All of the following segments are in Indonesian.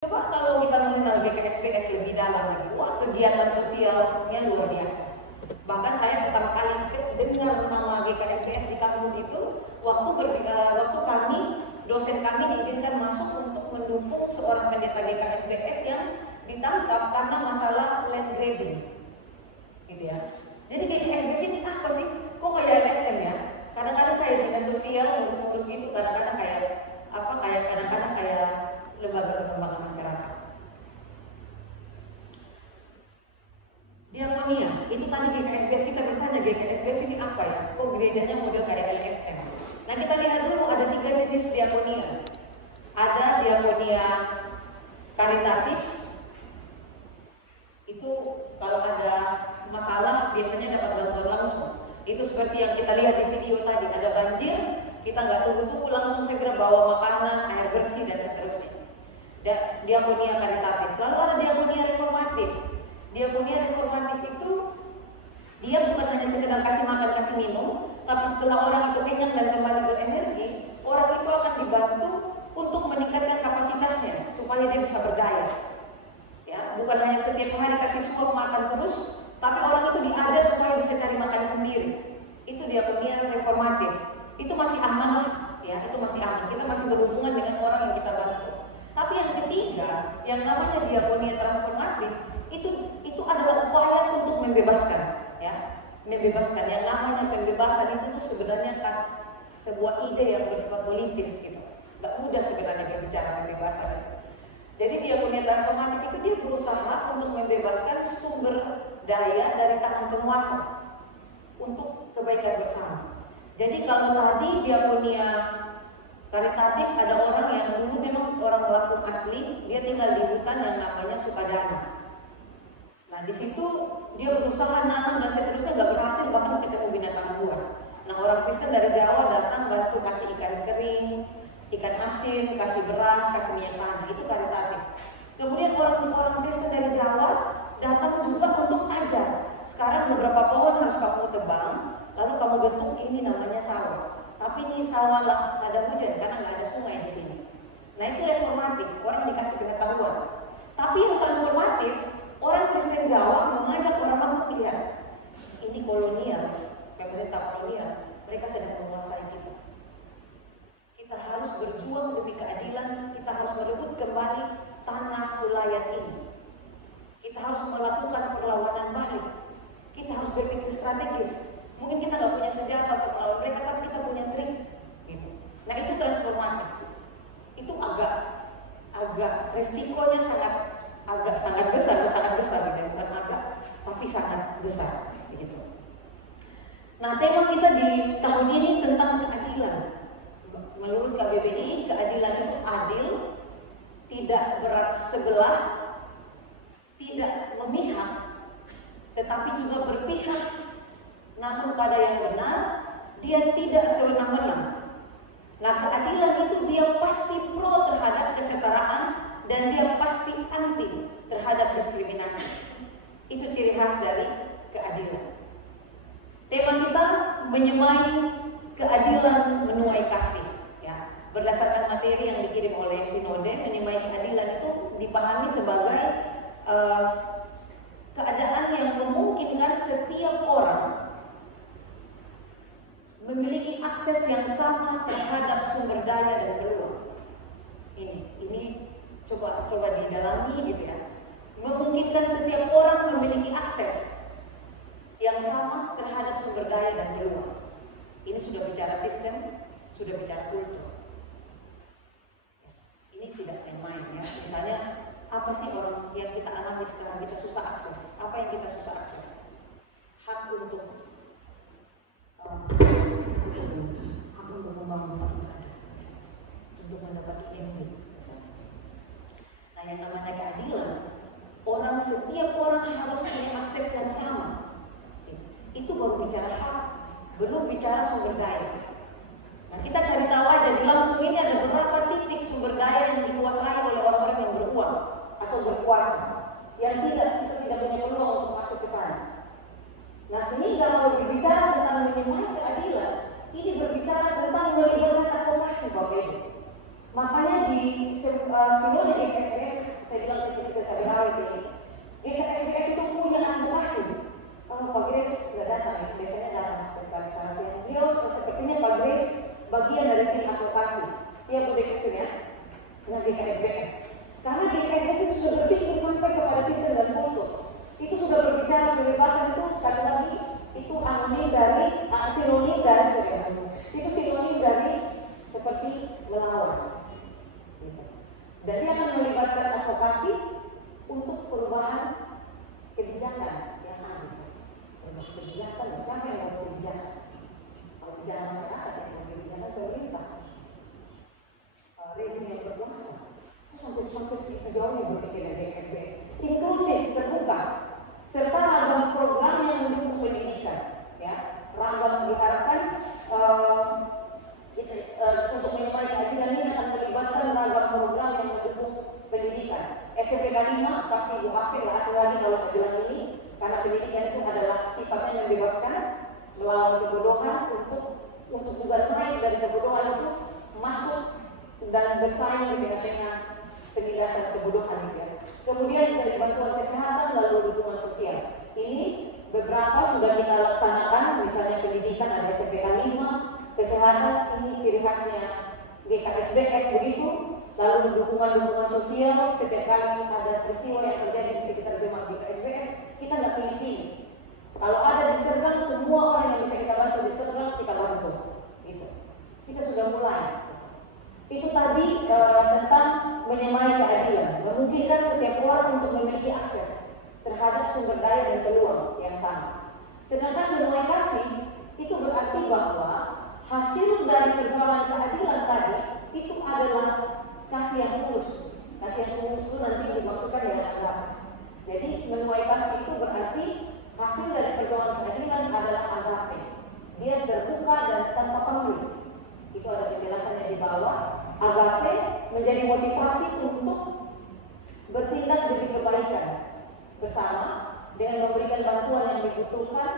Coba kalau kita mengenal GKSPS lebih dalam lagi, wah kegiatan sosialnya luar biasa. Bahkan saya pertama kali dengar nama GKSPS di kampus itu waktu kami, dosen kami diizinkan masuk untuk mendukung seorang pendeta GKSPS yang ditangkap karena masalah land grabbing, gitu ya. Jadi GKSPS ini apa sih? Kok kayak LSM ya? Kadang-kadang kayak dinas sosial, ngurus-ngurus gitu, kadang-kadang kayak kadang-kadang kayak lembaga pengembangan masyarakat. Diakonia, ini tadi GKSPS kita bertanya GKSPS ini apa ya? Kok gerejanya model kayak LSM? Nah kita lihat dulu ada 3 jenis diakonia. Ada diakonia karitatif. Itu kalau ada masalah biasanya dapat bantuan langsung. Itu seperti yang kita lihat di video tadi, ada banjir, kita nggak tunggu-tunggu langsung segera bawa makanan, air bersih dan seterusnya. Diakonia karitatif. Lalu ada diakonia reformatif. Diakonia reformatif itu dia bukan hanya sekedar kasih makan, kasih minum, tapi setelah orang itu kenyang dan kembali berenergi, orang itu akan dibantu untuk meningkatkan kapasitasnya supaya dia bisa berdaya. Ya, bukan hanya setiap hari kasih suap makan terus, tapi orang itu diajar supaya bisa cari makan sendiri. Itu diakonia reformatif. Itu masih aman lah, ya, itu masih aman. Kita masih berhubungan dengan orang yang kita bantu. Tapi yang ketiga, yang namanya diakonia transformatif, itu adalah upaya untuk membebaskan, ya, membebaskan. Yang namanya pembebasan itu tuh sebenarnya kan sebuah ide yang bersifat politis, gitu. Gak mudah sebenarnya berbicara pembebasan. Jadi diakonia transformatif itu dia berusaha untuk membebaskan sumber daya dari tangan penguasa untuk kebaikan bersama. Jadi kalau tadi diakonia karitatif ada orang yang dulu memang orang Lampung asli, dia tinggal di hutan yang namanya Sukadana. Nah di situ dia berusaha nanam dan seterusnya nggak berhasil, bahkan ketemu binatang buas. Nah orang Kristen dari Jawa datang bantu kasih ikan kering, ikan asin, kasih beras, kasih minyak tanah, itu karitatif. Kemudian orang Kristen dari Jawa datang juga untuk ajar. Sekarang beberapa pohon harus kamu tebang, lalu kamu bentuk ini namanya sawah. Tapi ini sawah lah ada hujan karena nggak ada sungai di sini. Nah itu reformatif, orang dikasih pengetahuan. Tapi yang transformatif, orang Kristen Jawa mengajak orang Lampung lihat, ini kolonial, pemerintah kolonial, mereka sedang menguasai kita. Kita harus berjuang demi keadilan, kita harus merebut kembali tanah wilayah ini. Kita harus melakukan perlawanan balik. Kita harus berpikir strategis. Mungkin kita nggak punya senjata untuk melawan mereka, tapi kita punya trik. Gitu. Nah itu transformatif. Itu agak risikonya sangat besar, gitu. Bukan agak, tapi sangat besar. Gitu. Nah tema kita di tahun ini tentang keadilan. Menurut KBBI, keadilan itu adil, tidak berat sebelah, tidak memihak, tetapi juga berpihak. Namun pada yang benar, dia tidak sewenang-wenang. Nah keadilan itu dia pasti pro terhadap kesetaraan dan dia pasti anti terhadap diskriminasi. Itu ciri khas dari keadilan. Tema kita menyemai keadilan menuai kasih. Ya, berdasarkan materi yang dikirim oleh Sinode, menyemai keadilan itu dipahami sebagai keadaan yang memungkinkan setiap orang memiliki akses yang sama terhadap sumber daya dan peluang. Ini coba didalami gitu ya. Memungkinkan setiap orang memiliki akses yang sama terhadap sumber daya dan peluang. Ini sudah bicara sistem, sudah bicara kultur. Ini tidak main ya. Misalnya apa sih orang yang kita alami sekarang kita susah akses? Apa yang kita susah akses? Hak untuk membangun untuk mendapat ilmu. Nah yang namanya keadilan, setiap orang harus punya akses yang sama. Itu baru bicara hak, belum bicara sumber daya. Nah kita cari tahu aja di Lampung ini ada beberapa titik sumber daya yang dikuasai oleh orang-orang yang beruang atau berkuasa, yang kita tidak punya peluang untuk masuk ke sana. Nah sehingga kalau berbicara tentang menyemai keadilan, ini berbicara tentang melegalkan advokasi Bapak Ibu. Makanya di Sinode GKSPS seperti melawan. Gitu. Dan dia akan melibatkan advokasi untuk perubahan kebijakan yang ada. Kebijakan, siapa yang mau kebijakan? Kalau kebijakan masyarakat, yang mau kebijakan pemerintah, rezim yang berkuasa. Sampai sejauh ini berpikir dari SB inklusif, terbuka, serta ragam program yang mendukung pendidikan. Ya, ragam diharapkan untuk menyamai keadilan ini akan melibatkan ragam program yang mendukung pendidikan. SPK 5 pasti Bu Hafid lah asal lagi kalau saya bilang ini, karena pendidikan itu adalah sifatnya membebaskan melawan kebodohan untuk juga naik dari kebodohan itu masuk dan bersaing di tengah-tengah penindasan kebodohan itu. Kemudian dari bantuan kesehatan lalu dukungan sosial. Ini beberapa sudah kita laksanakan, misalnya pendidikan ada SPK 5, kesehatan ini ciri khasnya BKSBS begitu. Lalu dukungan sosial, setiap kali ada peristiwa yang terjadi di sekitar jemaah BKSBS, kita nggak pilih-pilih. Kalau ada diserang, semua orang yang bisa kita bantu diserang, kita bantu. Gitu. Kita sudah mulai. Itu tadi tentang menyamai keadilan, memungkinkan setiap orang untuk memiliki akses terhadap sumber daya dan peluang yang sama. Sedangkan menuai kasih itu berarti bahwa hasil dari perjuangan keadilan tadi itu adalah kasih yang tulus. Kasih yang tulus itu nanti dimaksudkan dengan agama. Jadi menuai kasih itu berarti hasil dari perjuangan keadilan adalah agape. Dia terbuka dan tanpa pamrih. Itu ada penjelasannya di bawah. Agape menjadi motivasi untuk bertindak demi kebaikan bersama dengan memberikan bantuan yang dibutuhkan,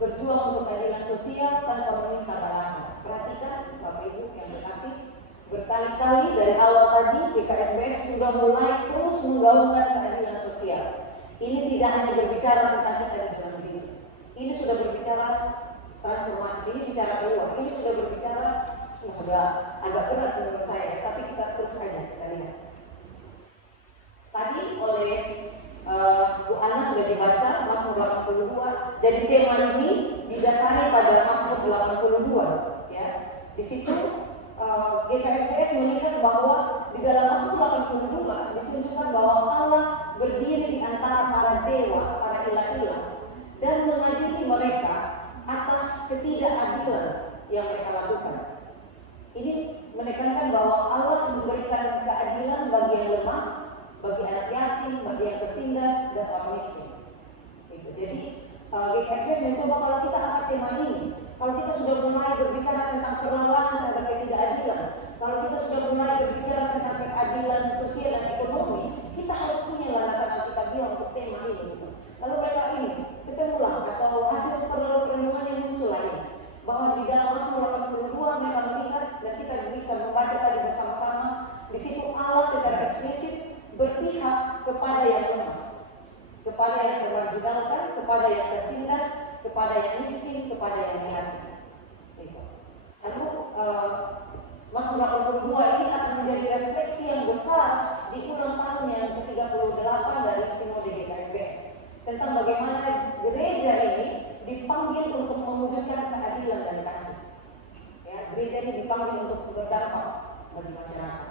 berjuang untuk keadilan sosial tanpa meminta balasan. Perhatikan Bapak Ibu yang terkasih, berkali-kali dari awal tadi BKSBS sudah mulai terus menggaungkan keadilan sosial. Ini tidak hanya berbicara tentang kita di dalam diri. Ini sudah berbicara transformasi, ini bicara peluang, ini sudah berbicara agak berat menurut saya, tapi kita terus saja kita lihat. Tadi oleh Bu Ana sudah dibaca Mazmur 82. Jadi tema ini didasari pada Mazmur 82. Ya, di situ GKSBS melihat bahwa di dalam Mazmur 82 ditunjukkan bahwa Allah berdiri di antara para dewa, para ilah-ilah, dan mengadili mereka atas ketidakadilan yang mereka lakukan. Ini menekankan bahwa Allah memberikan keadilan bagi yang lemah, bagi anak yatim, bagi yang tertindas, dan orang miskin. Jadi GKSBS mencoba kalau kita angkat tema ini, kalau kita sudah mulai berbicara tentang perlawanan terhadap ketidakadilan, kalau kita sudah mulai berbicara tentang keadilan sosial dan ekonomi, kita harus punya landasan alkitabiah untuk tema ini. Lalu mereka ini ketemulah atau hasil perenungan yang muncul lagi bahwa di dalam Mazmur 82 mereka melihat dan kita bisa membaca tadi bersama-sama di situ Allah secara eksplisit berpihak kepada yang lemah, kepada yang termarginalkan, kepada yang tertindas, kepada yang miskin, kepada yang yatim. Lalu Mazmur 82 ini akan menjadi refleksi yang besar di ulang tahun yang ke-38 dari Sinode GKSBS tentang bagaimana gereja ini dipanggil untuk mewujudkan keadilan dan kasih. Ya, gereja ini dipanggil untuk berdampak bagi masyarakat.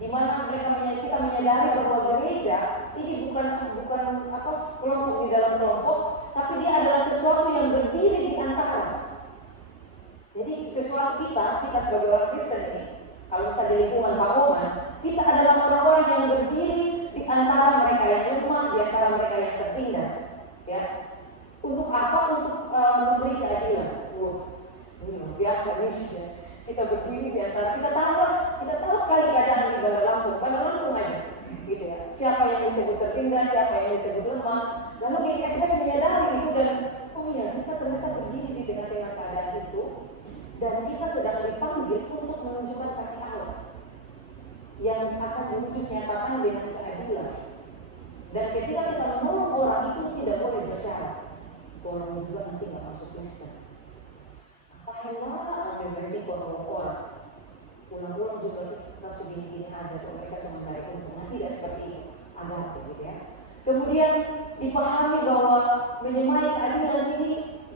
Di mana kita menyadari bahwa gereja ini bukan kelompok di dalam kelompok, tapi dia adalah sesuatu yang berdiri di antara. Jadi sesuatu kita sebagai orang Kristen ini, kalau misalnya di lingkungan Pak Oman, kita adalah orang-orang yang berdiri di antara mereka yang lemah, di antara mereka yang tertindas. Ya, untuk apa? Untuk memberi keadilan. Ini luar biasa nih. Kita berdiri di antara, kita tahu sekali keadaan di Bandar Lampung aja, gitu ya. Siapa yang disebut tertindas, siapa yang disebut lemah. Lalu GKSBS menyadari itu dan oh iya, kita ternyata berdiri di tengah-tengah keadaan itu dan kita sedang dipanggil untuk menunjukkan kasih Allah yang akan wujud nyatakan dengan keadilan. Dan ketika kita menolong orang itu tidak boleh bersyarat. Orang juga nanti nggak masuk Kristen. Apalah ambil resiko orang. Pulang-pulang juga tetap segini-gini aja. Kalau mereka cuma mencari keuntungan, tidak seperti itu. Agak gitu ya. Kemudian dipahami bahwa menyemai keadilan ini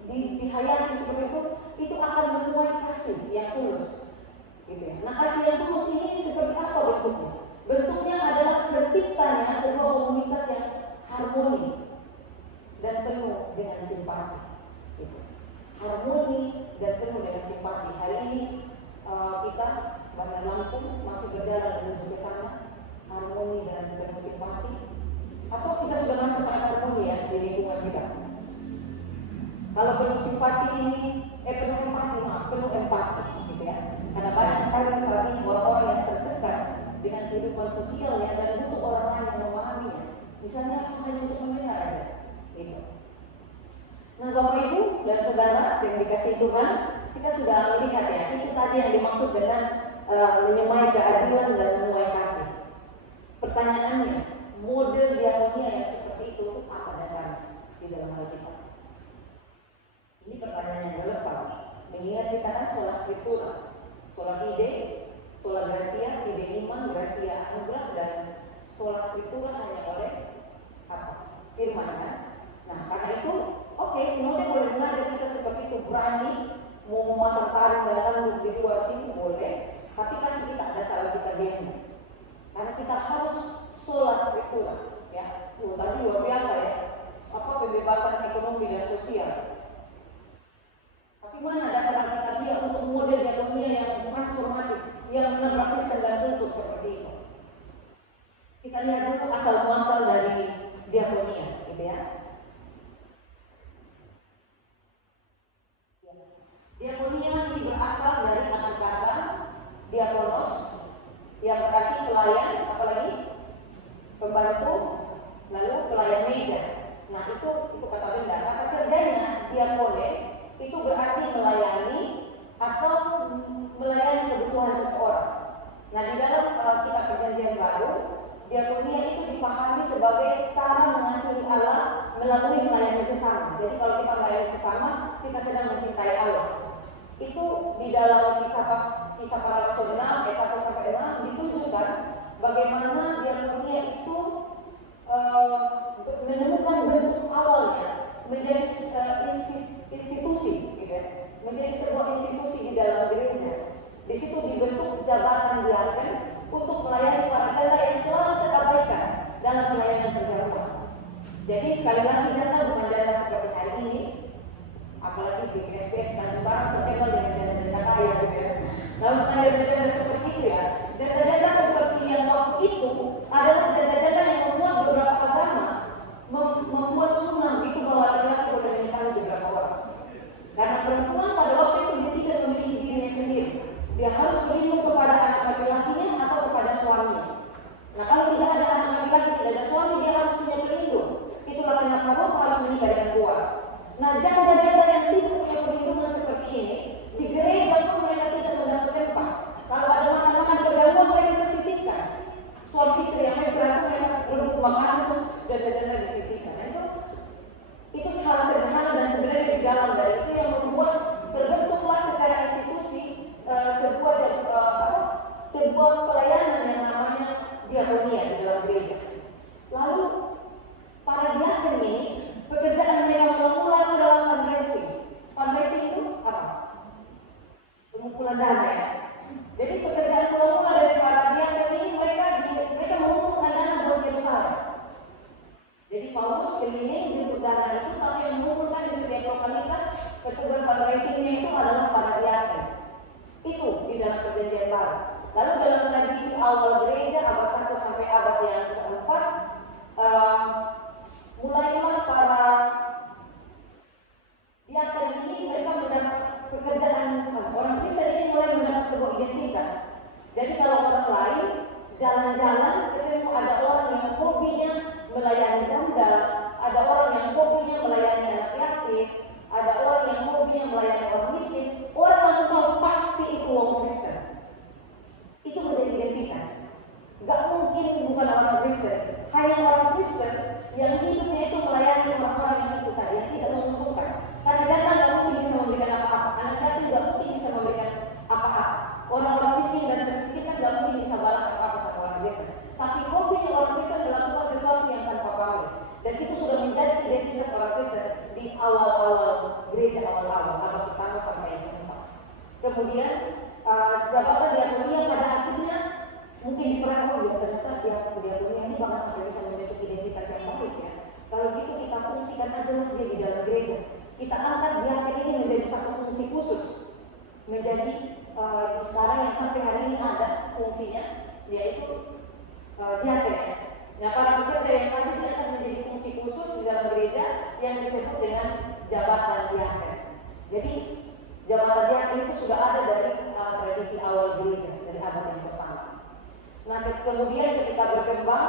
dihayati seperti itu akan menuai kasih yang tulus. gitu ya. Nah, kasih yang tulus ini seperti apa bentuknya? Bentuknya adalah terciptanya sebuah komunitas yang harmoni dan penuh dengan simpati. Gitu. Harmoni dan penuh dengan simpati. Hari ini kita Bandar Lampung masih berjalan menuju ke sana, harmoni dan penuh simpati. Atau kita sudah merasa sangat harmoni ya di lingkungan kita. Kalau penuh simpati ini, penuh empati, gitu ya. Karena banyak sekali saat ini orang-orang yang tertekan dengan kehidupan sosialnya dan butuh orang lain yang memahaminya. Misalnya hanya untuk mendengar aja, gitu. Nah, Bapak Ibu dan Saudara yang dikasihi Tuhan, kita sudah melihat ya, itu tadi yang dimaksud dengan menyemai keadilan dan menuai kasih. Pertanyaannya, model diakonia yang seperti itu apa dasarnya di dalam Alkitab? Ini pertanyaan yang relevan. Mengingat kita kan sola scriptura, sola fide, sola gratia, fide iman, gratia anugerah, dan sola scriptura hanya oleh apa? Firman kan? Nah, karena itu, oke, sinode boleh belajar kita seperti itu, berani mau memasang taring dan untuk di luar sini boleh, tapi kasih kita dasar kita diamnya. Karena kita harus sola scriptura, ya. Tadi luar biasa ya. Apa kebebasan ekonomi dan sosial. Tapi mana dasar kita dia untuk model diakonia yang transformatif, yang berbasis dan bentuk seperti itu. Kita lihat dulu asal muasal dari diakonia, gitu ya. Diakonia ini berasal dari kata diakonos, yang berarti pelayan, apalagi pembantu, lalu pelayan meja. Nah itu kata benda. Kata kerjanya diakone itu berarti melayani atau melayani kebutuhan seseorang. Nah di dalam kitab Perjanjian Baru, diakonia itu dipahami sebagai cara mengasihi Allah melalui melayani sesama. Jadi kalau kita melayani sesama, kita sedang mencintai Allah. Itu di dalam kisah para rasul 6 ayat 1 sampai 6 ditunjukkan bagaimana diakonia itu menemukan bentuk awalnya menjadi institusi, gitu ya. Menjadi sebuah institusi di dalam gereja. Di situ dibentuk jabatan diaken untuk melayani para janda yang selalu terabaikan dalam pelayanan perjamuan. Jadi sekali lagi janda bukan janda seperti hari ini, apalagi di SPS dan barang terkenal dengan janda-janda kaya, gitu ya. Lalu bukan janda-janda seperti itu ya. Janda-janda seperti yang waktu itu adalah janda-janda yang membuat beberapa agama membuat sunnah itu bahwa laki-laki boleh menikahi beberapa orang. Karena perempuan pada waktu itu dia tidak memiliki dirinya sendiri. Dia harus berlindung kepada anak laki-lakinya atau kepada suaminya. Nah kalau tidak ada anak laki-laki, tidak ada suami, dia harus punya pelindung. Itulah kenapa Lot harus menikah dengan Boaz. Nah janda-janda yang tidak punya perlindungan seperti ini, di gereja pun mereka tidak mendapat tempat. Kalau ada makan-makan perjamuan mereka tersisihkan. Suami istri yang mesra mereka berebut makanan terus janda-janda disisihkan. Nah, itu hal sederhana dan sebenarnya di dalam dari itu yang membuat terbentuklah secara institusi sebuah pelayanan yang namanya diakonia di dalam gereja. Lalu para diaken ini pekerjaan mereka semula itu adalah fundraising. Fundraising itu apa? Pengumpulan dana ya. Jadi pekerjaan semula dari para diaken ini mereka mengumpulkan dana buat Yerusalem. Jadi Paulus keliling jemput dana itu, tapi yang mengumpulkan di setiap lokalitas petugas fundraisingnya itu adalah para diaken. Itu di dalam Perjanjian Baru. Lalu dalam tradisi awal gereja abad 1 sampai abad yang keempat, mulailah para diaken ini mereka mendapat pekerjaan. Orang Kristen ini mulai mendapat sebuah identitas. Jadi kalau orang lain jalan-jalan ketemu ada orang yang hobinya melayani janda, ada orang yang hobinya melayani anak yatim, ada orang yang hobinya melayani orang miskin, orang langsung tahu pasti itu orang Kristen. Itu menjadi identitas. Gak mungkin bukan orang Kristen, hanya orang Kristen yang hidupnya itu melayani orang-orang yang itu tadi, yang tidak menguntungkan. Karena janda gak mungkin bisa memberikan apa-apa, anak yatim gak mungkin bisa memberikan apa-apa, orang-orang miskin dan tersikirkan gak mungkin bisa balas apa-apa sama orang Kristen. Tapi hobinya orang Kristen melakukan sesuatu yang tanpa pamrih, dan itu sudah menjadi identitas orang Kristen di awal-awal gereja, awal-awal abad pertama sampai yang keempat. Kemudian jabatan adalah dia di dalam gereja. Kita angkat diaken ini menjadi satu fungsi khusus, menjadi sekarang yang sampai hari ini ada fungsinya, yaitu diaken. Nah, para pekerja yang tadi akan menjadi fungsi khusus di dalam gereja yang disebut dengan jabatan diaken. Jadi jabatan diaken itu sudah ada dari tradisi awal gereja, dari abad yang pertama. Nah, kemudian ketika berkembang,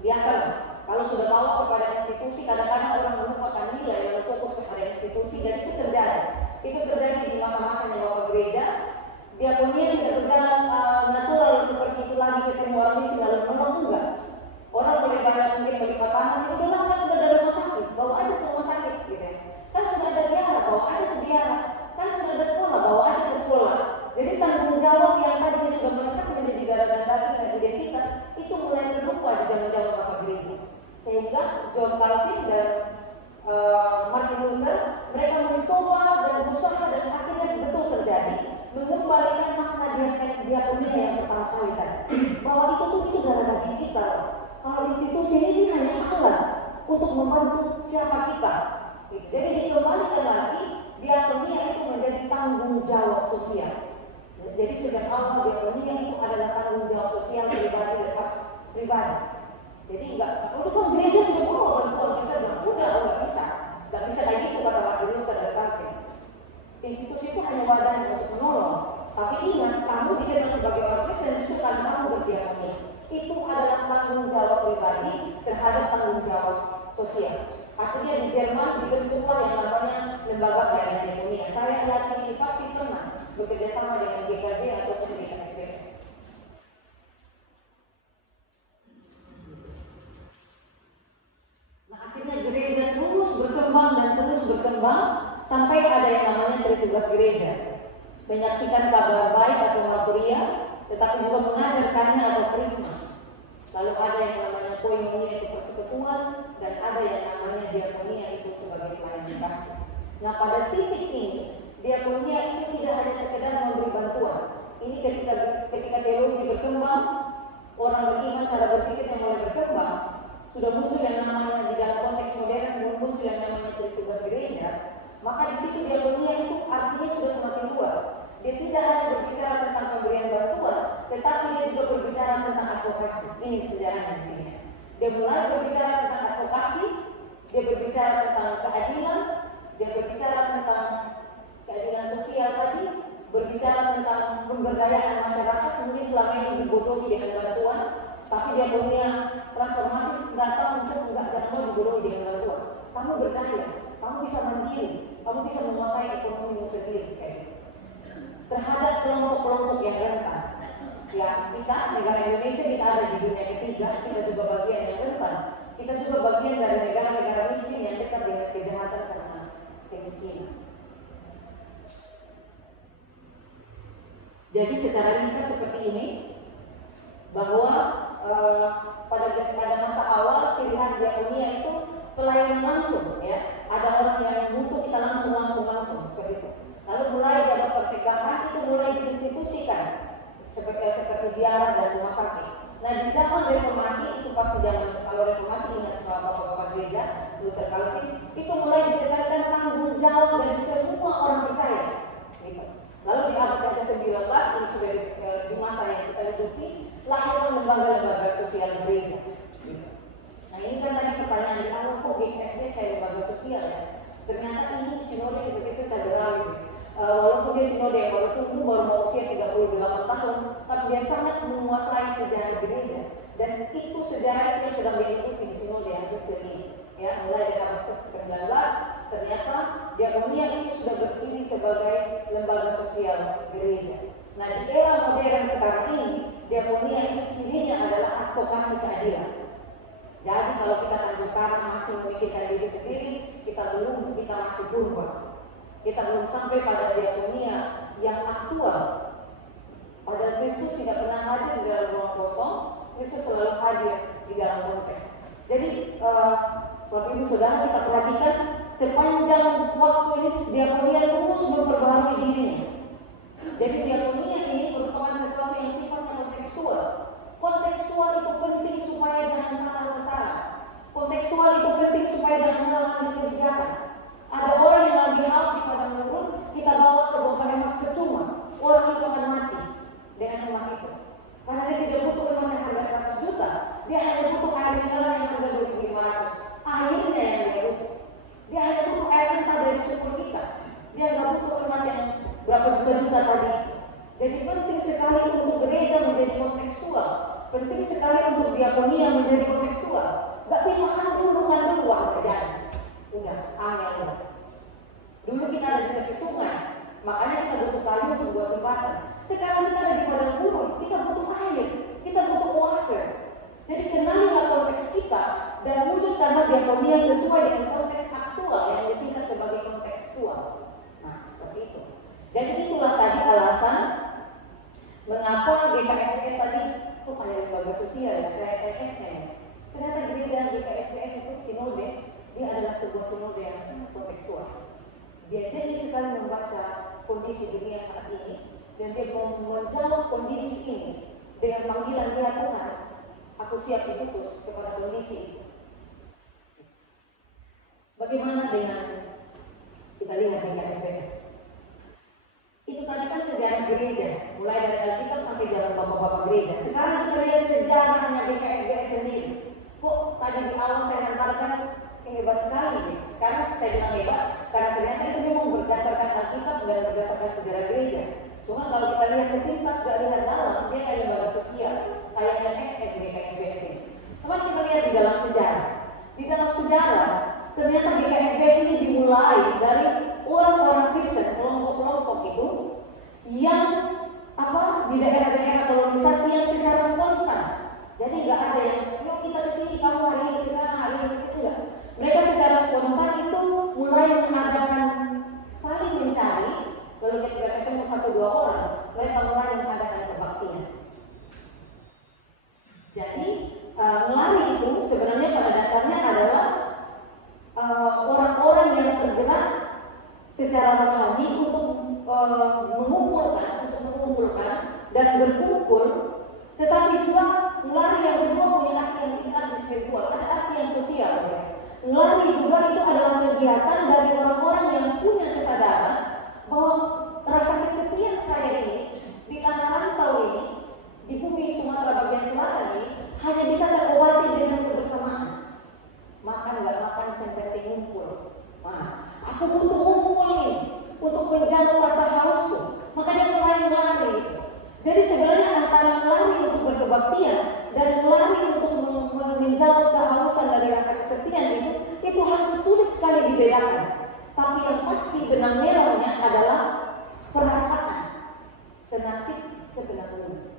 biasalah kalau sudah bawa kepada institusi, kadang-kadang orang melupakan nilai yang fokus kepada institusi, dan itu terjadi. Itu terjadi di masa-masa yang bawa gereja. Diakonia tidak berjalan natural seperti itu lagi, ketemu orang miskin lalu menolong, enggak. Orang boleh banyak mungkin berlipat tangan, ya udahlah, kan sudah ada rumah sakit, bawa aja ke rumah sakit, gitu ya. Kan sudah ada biara, bawa aja ke biara. Kan sudah ada sekolah, bawa aja ke sekolah. Jadi tanggung jawab yang tadinya sudah melekat menjadi darah dan daging dan identitas itu mulai terlupa di zaman-zaman bapak gereja. Sehingga John Calvin dan Martin Luther mereka mencoba dan berusaha dan akhirnya betul terjadi mengembalikan makna diakonia yang pertama kali tadi, bahwa itu darah daging kita. Kalau institusi ini hanya alat untuk membantu siapa kita. Jadi dikembalikan lagi diakonia itu menjadi tanggung jawab sosial. Jadi sejak awal diakonia itu adalah tanggung jawab sosial pribadi lepas pribadi. Jadi enggak, itu kan gereja sudah bawa bantuan, bisa bilang, udah enggak bisa lagi itu kata Martin Luther dan Calvin. Institusi itu hanya wadahnya untuk menolong. Tapi ingat, kamu dikenal sebagai orang Kristen justru kan kamu berdiakonia. Itu adalah tanggung jawab pribadi terhadap tanggung jawab sosial. Artinya di Jerman dibentuklah yang namanya lembaga pelayanan diakonia. Saya yakin ini pasti pernah bekerja sama dengan GKJ atau dengan SBS. Nah, akhirnya gereja terus berkembang sampai ada yang namanya tritugas gereja, menyaksikan kabar baik atau marturia, tetapi juga mengajarkannya atau prisma. Lalu ada yang namanya koinonia itu persekutuan, dan ada yang namanya diakonia itu sebagai pelayanan kasih. Nah, pada titik ini diakonia itu tidak hanya sekedar memberi bantuan. Ini ketika teologi berkembang, orang beriman cara berpikirnya mulai berkembang, sudah muncul yang namanya di dalam konteks modern muncul yang namanya tritugas gereja, maka di situ diakonia itu artinya sudah semakin luas. Dia tidak hanya berbicara tentang pemberian bantuan, tetapi dia juga berbicara tentang advokasi. Ini sejarahnya di sini. Dia mulai berbicara tentang advokasi, dia berbicara tentang keadilan, dia berbicara tentang keadilan sosial tadi, berbicara tentang pemberdayaan masyarakat, mungkin selama ini dibodohi dengan bantuan, tapi dia punya transformasi datang untuk jangan mau dibodohi dengan bantuan. Kamu berdaya, kamu bisa mandiri, kamu bisa menguasai ekonomimu sendiri. Terhadap kelompok-kelompok yang rentan. Ya, kita negara Indonesia kita ada di dunia ketiga, kita juga bagian yang rentan. Kita juga bagian dari negara-negara miskin yang dekat dengan kejahatan karena kemiskinan. Jadi secara ringkas seperti ini, bahwa pada masa awal ciri khas diakonia itu pelayanan langsung, ya. Ada orang yang butuh kita langsung seperti itu. Lalu mulai dapat pertikahan itu mulai didistribusikan seperti biara dan rumah sakit. Nah, di zaman reformasi itu pasti kalau reformasi ingat bapak-bapak gereja Luther Calvin itu mulai ditekankan tanggung jawab dari semua orang percaya. Gitu. Lalu di abad yang ke-19 ini sudah di masa yang kita hidupi, lahirlah lembaga-lembaga sosial gereja. Gitu. Nah, ini kan tadi pertanyaan di awal, kok GKSD kayak lembaga sosial ya? Ternyata ini sinode kecil-kecil caderal gitu. Walaupun dia sinode yang baru tumbuh, baru mau usia 38 tahun, tapi dia sangat menguasai sejarah gereja. Dan itu sejarah yang sedang diikuti di sinode yang kecil ini. Ya, mulai dari abad ke-19, ternyata diakonia itu sudah berdiri sebagai lembaga sosial gereja. Nah, di era modern sekarang ini, diakonia itu cirinya adalah advokasi keadilan. Jadi kalau kita tanjung karena masih memikirkan diri sendiri, kita masih purba. Kita belum sampai pada diakonia yang aktual. Padahal Kristus tidak pernah hadir di dalam ruang kosong, Kristus selalu hadir di dalam konteks. Jadi, Bapak Ibu Saudara, kita perhatikan sepanjang waktu ini diakonia terus memperbaharui dirinya. Jadi diakonia ini merupakan sesuatu yang sifatnya kontekstual. Kontekstual itu penting supaya jangan salah sasaran. Kontekstual itu penting supaya jangan salah mengambil kebijakan. Ada orang yang lagi haus di padang gurun, kita bawa sebongkah emas percuma. Orang itu akan mati dengan emas itu. Karena dia tidak butuh emas yang harga 100 juta, dia hanya butuh air mineral yang harga 2.500. Airnya yang dia butuh. Dia hanya butuh air mentah dari sumur kita. Dia nggak butuh emas yang berapa juta-juta tadi. Jadi penting sekali untuk gereja menjadi kontekstual. Penting sekali untuk diakonia menjadi kontekstual. Gak bisa kan dulu uang terjadi. Udah, angel. Dulu kita ada di tepi sungai, makanya kita butuh kayu untuk buat jembatan. Sekarang kita ada di padang gurun, kita butuh air, kita butuh oase. Jadi kenalilah konteks kita dan wujudkanlah diakonia sesuai dengan konteks aktual yang disingkat sebagai kontekstual. Nah, seperti itu. Jadi itulah tadi alasan mengapa GKSBS tadi kok kayak lembaga sosial ya, kayak LSM ya. Ternyata gereja GKSBS itu sinode, dia adalah sebuah sinode yang sangat kontekstual. Dia jeli sekali membaca kondisi dunia saat ini dan dia menjawab kondisi ini dengan panggilan dia Tuhan, aku siap diutus kepada kondisi itu. Bagaimana dengan kita lihat GKSBS? Itu tadi kan sejarah gereja, mulai dari Alkitab sampai zaman bapak-bapak gereja. Sekarang kita lihat sejarahnya GKSBS sendiri. Kok tadi di awal saya hantarkan hebat sekali. Sekarang saya bilang hebat karena ternyata itu memang berdasarkan Alkitab dan berdasarkan sejarah gereja. Cuma kalau kita lihat sepintas gak lihat dalam, dia kayak lembaga sosial, kayak LSM GKSBS ini. Teman kita lihat di dalam sejarah. Di dalam sejarah ternyata GKSBS ini dimulai dari orang-orang Kristen, kelompok-kelompok itu yang di daerah-daerah kolonisasi yang secara spontan. Jadi nggak ada yang, yuk kita ke sini, kamu hari ini ke sana, hari ini ke situ, enggak. Mereka secara spontan itu mulai mengadakan saling mencari. Kalau ketika ketemu 1-2 orang, mereka mulai mengadakan kebaktian. Jadi ngelari itu sebenarnya pada dasarnya adalah orang-orang yang tergerak secara rohani untuk mengumpulkan dan berkumpul, tetapi juga ngelari yang kedua punya arti yang arti spiritual, ada arti yang sosial. Ngelari juga itu adalah kegiatan dari orang-orang yang punya kesadaran bahwa rasa kesepian saya ini di tanah rantau ini, di bumi Sumatera bagian selatan ini hanya bisa terobati dengan kebersamaan. Makan nggak makan sampai ngumpul. Nah, aku butuh ngumpul nih untuk menjaga rasa hausku. Makanya mulai melari. Jadi sebenarnya antara melari untuk berkebaktian dan melari untuk menjawab kehausan dari rasa kesepian itu hal sulit sekali dibedakan. Tapi yang pasti benang merahnya adalah perasaan senasib sebelah bumi.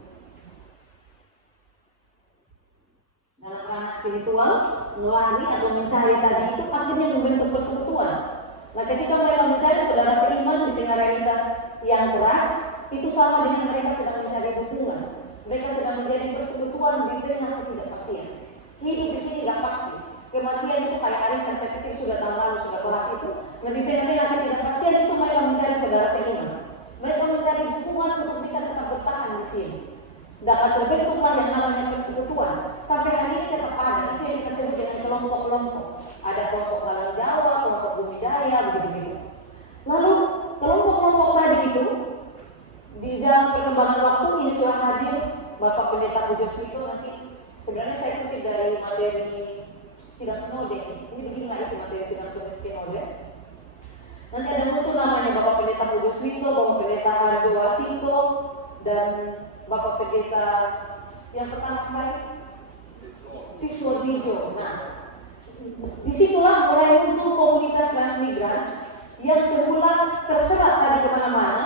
Dalam ranah spiritual, melari atau mencari tadi itu akhirnya membentuk persekutuan. Nah, ketika mereka mencari saudara seiman di tengah realitas yang keras, itu sama dengan mereka sedang mencari dukungan. Mereka sedang menjadi persekutuan di tengah ketidakpastian. Hidup di sini nggak pasti. Kematian itu kayak arisan, saya pikir sudah tahun lalu, sudah kelas itu. Nah, di tengah-tengah ketidakpastian itu mereka mencari saudara seiman. Mereka mencari dukungan untuk bisa tetap bertahan di sini. Dapat terbentuklah yang namanya persekutuan. Sampai hari ini tetap ada. Itu yang kita sebut dengan kelompok-kelompok. Ada kelompok Balang Jawa, kelompok Bumi Daya, begitu-begitu. Lalu kelompok-kelompok tadi itu di dalam perkembangan waktu ini sudah hadir Bapak Pendeta Pujo Smito. Nanti sebenarnya saya kutip dari materi sidang sinode. Ini begini nggak isi materi sidang sinode. Nanti ada muncul namanya Bapak Pendeta Pujo Smito, Bapak Pendeta Harjo Wasinto, dan Bapak Pendeta yang pertama sekali Siswa Zijo. Nah, disitulah mulai muncul komunitas transmigran yang semula terserat tadi kemana-mana,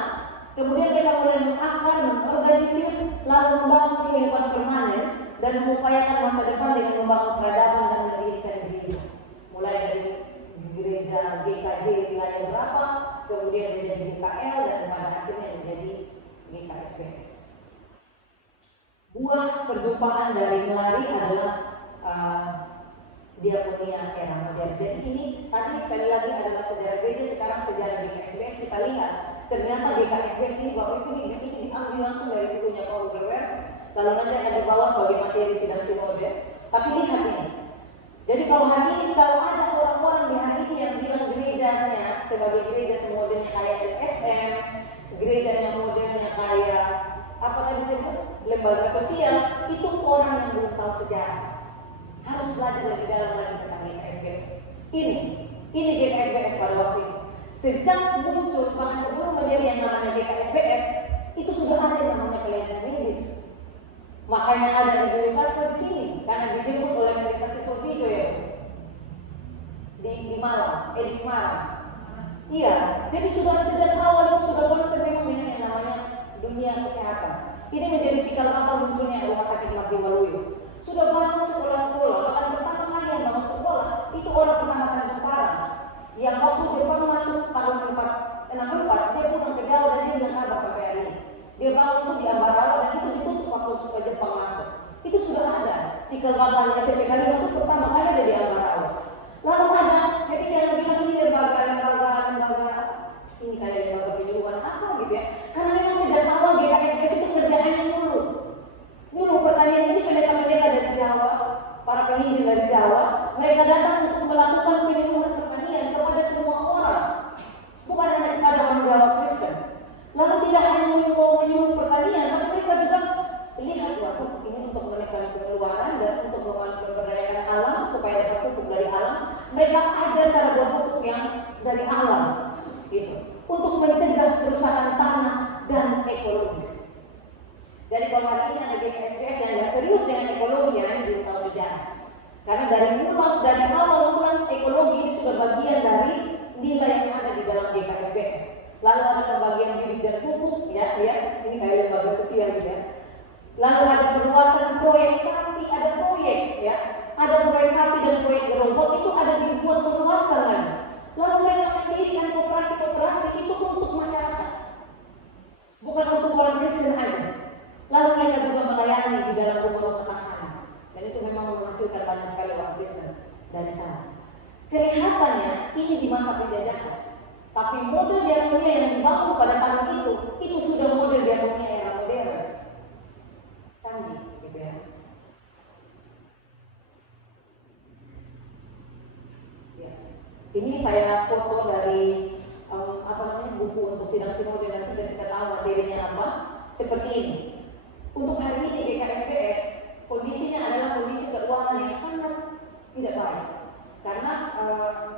kemudian mereka mulai mengakar, mengorganisir, lalu membangun kehidupan permanen dan mengupayakan masa depan dengan membangun peradaban dan mendirikan gereja. Mulai dari gereja GKJ wilayah berapa, kemudian menjadi GKL dan pada akhirnya menjadi GKSBS. Buah perjumpaan dari melari adalah diakonia era modern. Dan ini tadi sekali lagi adalah sejarah gereja, sekarang sejarah GKSBS. Kita lihat ternyata GKSBS ini bahwa ini diambil langsung dari bukunya Paul Gewer, lalu nanti akan dibawa sebagai materi sidang sinode. Tapi lihat ini, Jadi kalau hari ini, kalau ada orang-orang di hari ini yang bilang gerejanya sebagai gereja semodelnya kayak LSM, gerejanya modelnya kayak apa tadi saya bilang, lembaga sosial, itu orang yang belum tahu sejarah. Harus belajar lebih dalam lagi tentang GKSBS. Ini GKSBS pada waktu itu. Sejak muncul, bahkan sebelum menjadi yang namanya GKSBS, itu sudah ada yang namanya pelayanan medis. Makanya ada Universitas di sini, karena dijemput oleh Universitas Sofijo ya, di Malang, di Semarang. Iya, jadi sudah sejak awal itu sudah konsep memang dengan yang namanya dunia kesehatan. Ini menjadi cikal bakal munculnya Rumah Sakit Mardi Waluyo. Sudah bangun sekolah-sekolah, bahkan pertama kali yang bangun sekolah itu orang pertama Tanjung Karang. Yang waktu Jepang masuk tahun 64, dia pulang ke Jawa dan dia bilang kabar sampai hari ini. Dia bangun itu di Ambarawa dan itu ditutup waktu ke Jepang masuk. Itu sudah ada. Cikal bakalnya SMP kali itu pertama kali ada di Ambarawa. Lalu ada, jadi jangan bilang ini lembaga ini kayak lembaga penyuluhan apa gitu ya. Karena memang sejak awal GKSBS itu kerjaannya dulu pertanian ini pendeta-pendeta dari Jawa, para penginjil dari Jawa, mereka datang untuk melakukan penyuluhan pertanian kepada semua orang, bukan hanya kepada orang Jawa Kristen. Lalu tidak hanya menyuluh pertanian, tapi mereka juga lihat waktu ini untuk menekan pengeluaran dan untuk memberdayakan alam supaya dapat pupuk dari alam. Mereka ajar cara buat pupuk yang dari alam, gitu, untuk mencegah kerusakan tanah dan ekologi. Jadi kalau hari ini ada GKSBS yang nggak serius dengan ekologi, ya ini belum tahu sejarah. Karena dari awal mula ekologi ini sudah bagian dari nilai yang ada di dalam GKSBS. Lalu ada pembagian bibit dan pupuk, ya, ini kayak lembaga sosial gitu ya. Lalu ada perluasan proyek sapi, ada proyek, ya, ada proyek sapi dan proyek gerobak itu ada dibuat perluasan lagi. Lalu mereka mendirikan koperasi itu untuk masyarakat, bukan untuk orang Kristen aja. Lalu mereka juga melayani di dalam rumah tahanan, dan itu memang menghasilkan banyak sekali orang Kristen dari sana. Kelihatannya ini di masa penjajahan, tapi model diakonia yang dibangun pada tahun itu sudah model diakonia era modern, canggih, gitu ya. Ini saya foto dari buku untuk sidang sinode nanti dan kita tahu materinya apa. Seperti ini. Untuk hari ini GKSBS kondisinya adalah kondisi keuangan yang sangat tidak baik. Karena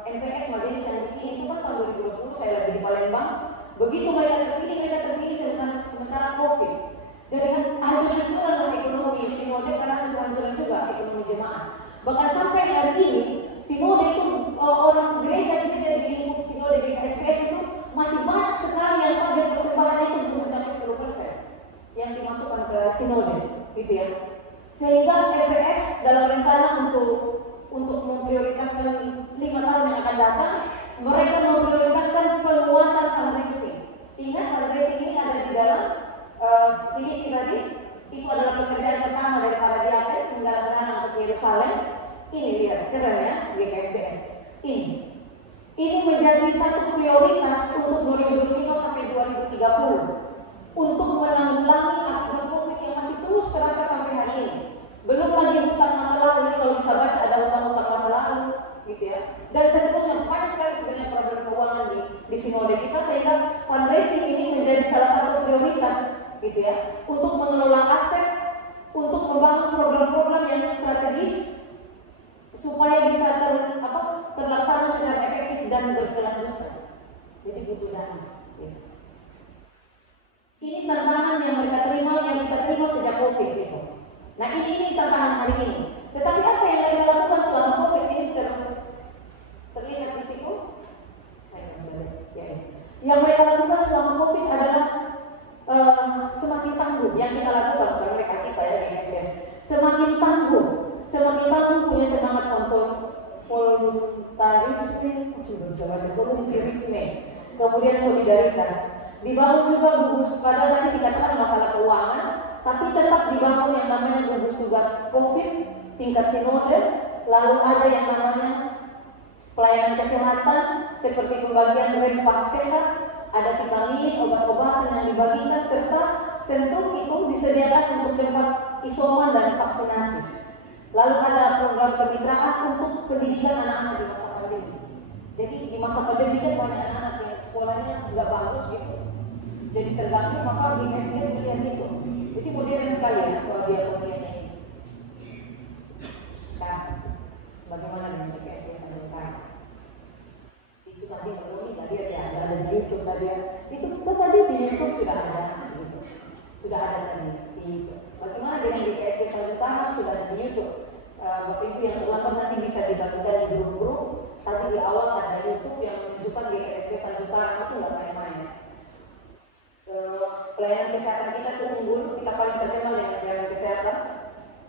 MPS Majelis yang terpilih itu kan tahun 2020 saya lagi di Palembang. Begitu mereka terpilih sementara COVID. Jadi hancur-hancuran ekonomi sinode karena hancur-hancuran juga ekonomi jemaah. Bahkan sampai hari ini sinode itu orang gereja kita di lingkup sinode GKSBS itu masih banyak sekali yang target persembahan itu belum mencapai 10% yang dimasukkan ke sinode, gitu ya. Sehingga MPS dalam rencana untuk memprioritaskan 5 tahun yang akan datang, mereka memprioritaskan penguatan fundraising. Ingat fundraising ini ada di dalam Filipi tadi, itu adalah pekerjaan pertama dari para diaken menggalang dana untuk Yerusalem. Ini lihat, keren ya, GKSBS. Ini menjadi satu prioritas untuk 2025 sampai 2030 untuk menanggulangi akibat COVID yang masih terus terasa sampai hari ini. Belum lagi hutang masa lalu, ini kalau bisa baca ada hutang-hutang masa lalu, gitu ya. Dan seterusnya banyak sekali sebenarnya problem keuangan di sinode kita, sehingga fundraising ini menjadi salah satu prioritas, gitu ya, untuk mengelola aset, untuk membangun program-program yang strategis supaya bisa terlaksana secara efektif dan berkelanjutan. Jadi butuh dana. Gitu. Ini tantangan yang kita terima sejak COVID itu. Nah ini tantangan hari ini. Tetapi apa yang mereka lakukan selama COVID ini terlihat di situ? Saya nggak bisa lihat. Ya. Yang mereka lakukan selama COVID adalah semakin tangguh. Yang kita lakukan bukan mereka kita ya di Indonesia. Semakin tangguh punya semangat voluntarisme, kemudian solidaritas. Dibangun juga gugus, padahal tadi dikatakan masalah keuangan, tapi tetap dibangun yang namanya gugus tugas COVID tingkat sinode, lalu ada yang namanya pelayanan kesehatan seperti pembagian rempah sehat, ada vitamin, obat-obatan yang dibagikan, serta sentuh itu disediakan untuk tempat isoman dan vaksinasi. Lalu ada program kemitraan untuk pendidikan anak-anak di masa pandemi. Jadi di masa pandemi kan banyak anak-anak yang sekolahnya nggak bagus gitu. Jadi terganggu, maka di SBS melihat itu. Jadi modern sekali ya kegiatannya ini. Sekarang, bagaimana dengan SBS sampai sekarang? Itu tadi tadi ada di YouTube tadi ya. Itu tadi di YouTube sudah ada, gitu. Sudah ada tadi di YouTube. Bagaimana dengan DKSD sekarang sudah ada di YouTube. Bapak Ibu yang terlambat nanti bisa dibagikan di grup-grup. Tadi di awal ada YouTube yang menunjukkan DKSD sekarang itu nggak main-main. Pelayanan kesehatan kita itu unggul, kita paling terkenal dengan pelayanan kesehatan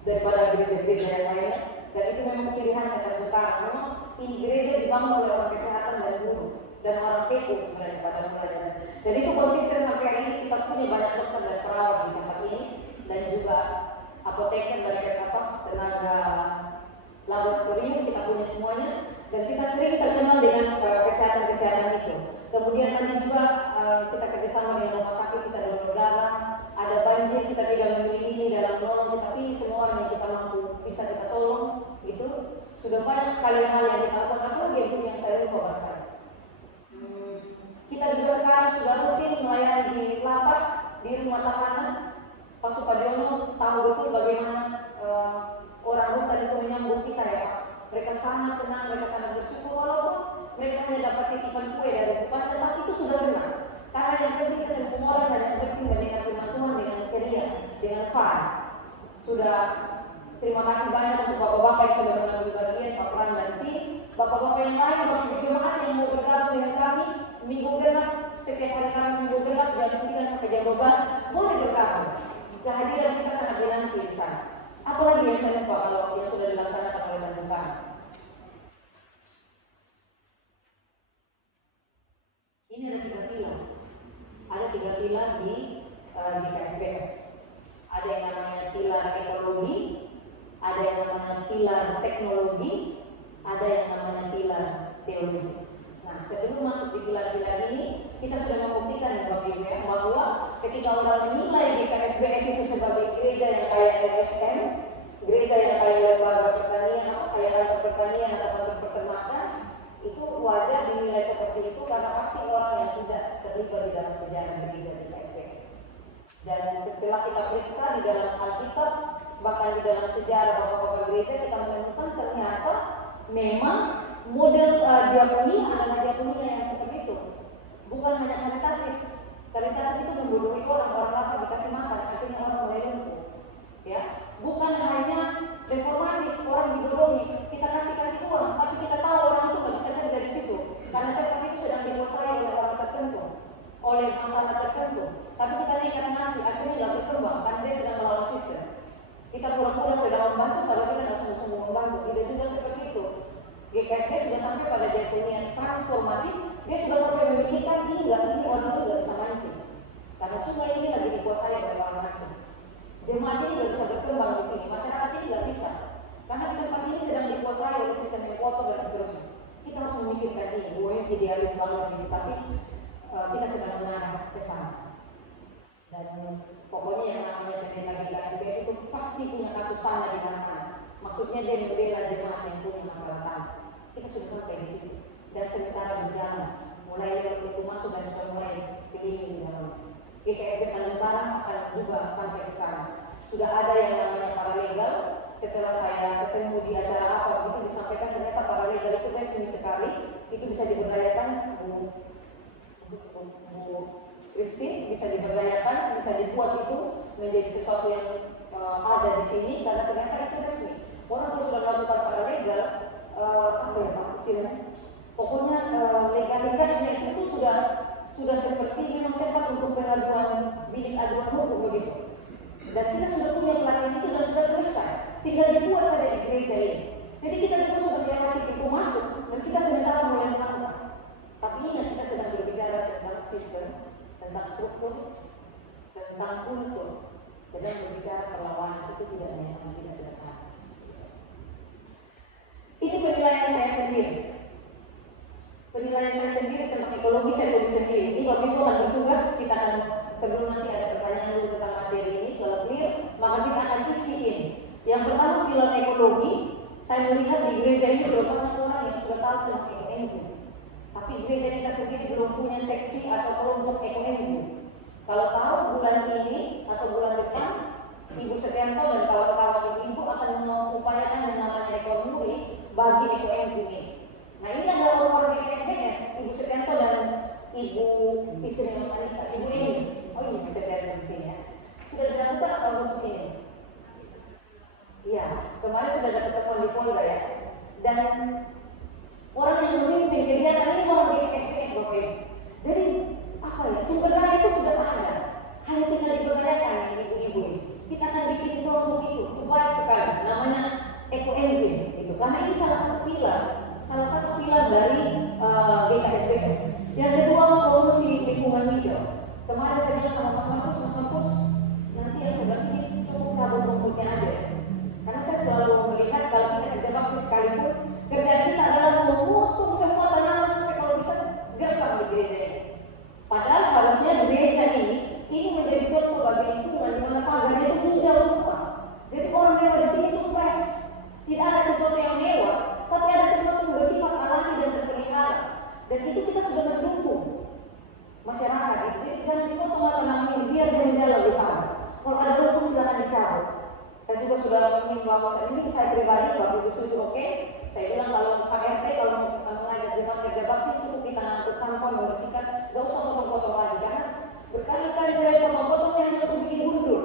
daripada gereja-gereja yang lainnya. Dan itu memang ciri khas Setan Utara. Memang ini gereja dibangun oleh orang kesehatan dan guru dan orang PU sebenarnya pada mulanya. Dan itu konsisten sampai hari ini. Kita punya banyak dokter dan perawat di tempat ini dan juga apoteker dan tenaga laboratorium kita punya semuanya. Dan kita sering terkenal dengan kesehatan itu. Kemudian nanti juga kita kerjasama dengan rumah sakit, kita donor darah. Ada banjir, kita tidak memilih dalam nolong, tapi semua yang kita mampu bisa kita tolong. Itu sudah banyak sekali hal yang kita lakukan. Apalagi yang saya lupa. Kita juga sekarang sudah rutin melayani di lapas, di rumah tahanan. Pak Supadiono tahu betul bagaimana orang hutan itu menyambut kita ya Pak. Mereka sangat senang, mereka sangat bersyukur walaupun mereka hanya dapat titipan kue dari depan, tetapi itu sudah senang. Karena yang penting kita ketemu orang dan yang penting mendengar firman Tuhan dengan ceria, dengan fun. Sudah terima kasih banyak untuk bapak-bapak yang sudah mengambil bagian, Pak Pran dan tim. Bapak-bapak yang lain, bapak jemaat yang mau bergabung dengan kami, minggu genap, setiap hari Kamis minggu genap, jam 9 sampai jam 12, boleh bergabung. Kehadiran kita sangat dinanti di sana. Apalagi yang saya lupa kalau yang sudah dilaksanakan oleh Tuhan. Ini ada 3 pilar. Ada 3 pilar di KSBS. Ada yang namanya pilar ekologi, ada yang namanya pilar teknologi, ada yang namanya pilar teologi. Nah, sebelum masuk di pilar-pilar ini, kita sudah membuktikan Bapak Ibu ya, bahwa ketika orang menilai di KSBS itu sebagai gereja yang kayak LSM, gereja yang kayak lembaga pertanian, kayak lembaga pertanian atau lembaga peternakan, itu wajar dinilai seperti itu karena pasti orang yang tidak terlibat di dalam sejarah gereja di KSBS. Dan setelah kita periksa di dalam Alkitab, bahkan di dalam sejarah bapak-bapak gereja, kita menemukan ternyata memang model diakonia adalah diakonia yang seperti itu. Bukan hanya karitatif. Karitatif itu membodohi orang lapar dikasih makan, akhirnya orang mulai lumpuh. Ya, bukan hanya reformatif, orang dibodohi, kita kasih uang, tapi kita tahu orang itu nggak bisa kerja di situ, karena tempat itu sedang dikuasai oleh orang tertentu, oleh masalah tertentu. Tapi kita naikkan nasi, akhirnya nggak berkembang, karena dia sedang melawan sistem. Kita pura-pura sedang membantu, kalau kita nggak sungguh-sungguh membantu. Tidak juga seperti itu. GKSD sudah sampai pada diakonia transformatif, dia sudah sampai memikirkan ini orang itu nggak bisa mancing, karena sungai ini lagi dikuasai oleh orang asing. Jemaat ini nggak bisa berkembang di sini, masyarakat ini nggak bisa, karena di tempat ini sedang dikuasai oleh sistem yang kotor dan seterusnya. Kita harus memikirkan ini, gue idealis banget ini, tapi kita sedang mengarah ke sana. Dan pokoknya yang namanya pendeta di KSBS itu pasti punya kasus tanah di mana. Maksudnya dia membela jemaat yang punya masalah tanah. Kita sudah sampai di situ. Dan sementara berjalan, mulai dari pintu masuk dan sudah mulai keliling di dalam. GKSD Nusantara akan juga sampai ke sana. Sudah ada yang namanya paralegal. Setelah saya ketemu di acara apa begitu disampaikan ternyata paralegal itu resmi sekali. Itu bisa diberdayakan Bu Christine, bisa diberdayakan, bisa dibuat itu menjadi sesuatu yang ada di sini karena ternyata itu resmi. Orang kalau sudah melakukan paralegal, apa ya Pak istilahnya? Pokoknya legalitasnya itu sudah seperti memang tempat untuk pengaduan bilik aduan hukum begitu. Dan kita sudah punya pelatihan itu dan sudah selesai. Tinggal dibuat saja di gereja ini. Jadi kita juga sudah melewati pintu masuk dan kita sementara mulai melakukan. Tapi ingat kita sedang berbicara tentang sistem, tentang struktur, tentang kultur. Sedang berbicara perlawanan itu tidak sederhana. Ini penilaian saya sendiri. Penilaian saya sendiri tentang ekologi saya tulis sendiri. Ini Bapak Ibu akan bertugas, kita akan sebelum nanti ada pertanyaan dulu tentang materi ini, kalau clear, maka kita akan isi ini. Yang pertama pilar ekologi, saya melihat di gereja ini sudah banyak orang yang sudah tahu tentang ekoenzim. Tapi gereja kita sendiri belum punya seksi atau kelompok ekoenzim. Kalau tahu bulan ini atau bulan depan, Ibu Setianto dan kawan-kawan ibu-ibu akan mengupayakan yang namanya ekonomi bagi ekoenzim ini. Nah ini adalah orang-orang di SBS, Ibu Setianto dan Ibu istri Mas Anita, Ibu ini. Oh iya, Ibu Setianto di sini ya. Sudah dilakukan atau khusus ini? Iya, kemarin sudah dapat telepon di Polda ya. Dan orang yang memimpin kegiatan ini orang di SBS, oke. Jadi apa ya? Sumber daya itu sudah ada. Hanya tinggal diberdayakan ibu-ibu ini. Kita akan bikin kelompok itu baik sekali. Namanya ekoenzim itu. Karena ini salah satu pilar dari GKSBS. Yang kedua promosi lingkungan hijau. Kemarin saya bilang sama Mas Mampus, nanti yang sebelah sini cukup cabut rumputnya aja. Karena saya selalu melihat kalau kita kerja bakti sekalipun, kerjaan kita adalah memotong semua tanaman sampai kalau bisa gersang di gereja ini. Padahal harusnya gereja ini menjadi contoh bagi lingkungan di mana pagarnya itu hijau semua. Jadi orang lewat di sini itu fresh. Tidak ada sesuatu yang mewah, tapi ada sesuatu yang bersifat alami dan terpelihara. Dan itu kita sudah mendukung masyarakat. Jadi jangan dipotong tanaman ini biar dia menjalar di tanah. Kalau ada hukum silakan dicabut. Saya juga sudah mengimbau saat ini saya pribadi waktu itu setuju oke. Saya bilang kalau Pak RT kalau mengajak jemaat kerja bakti cukup kita ngangkut sampah membersihkan, nggak usah potong-potong lagi karena berkali-kali saya potong-potong yang untuk bikin mundur.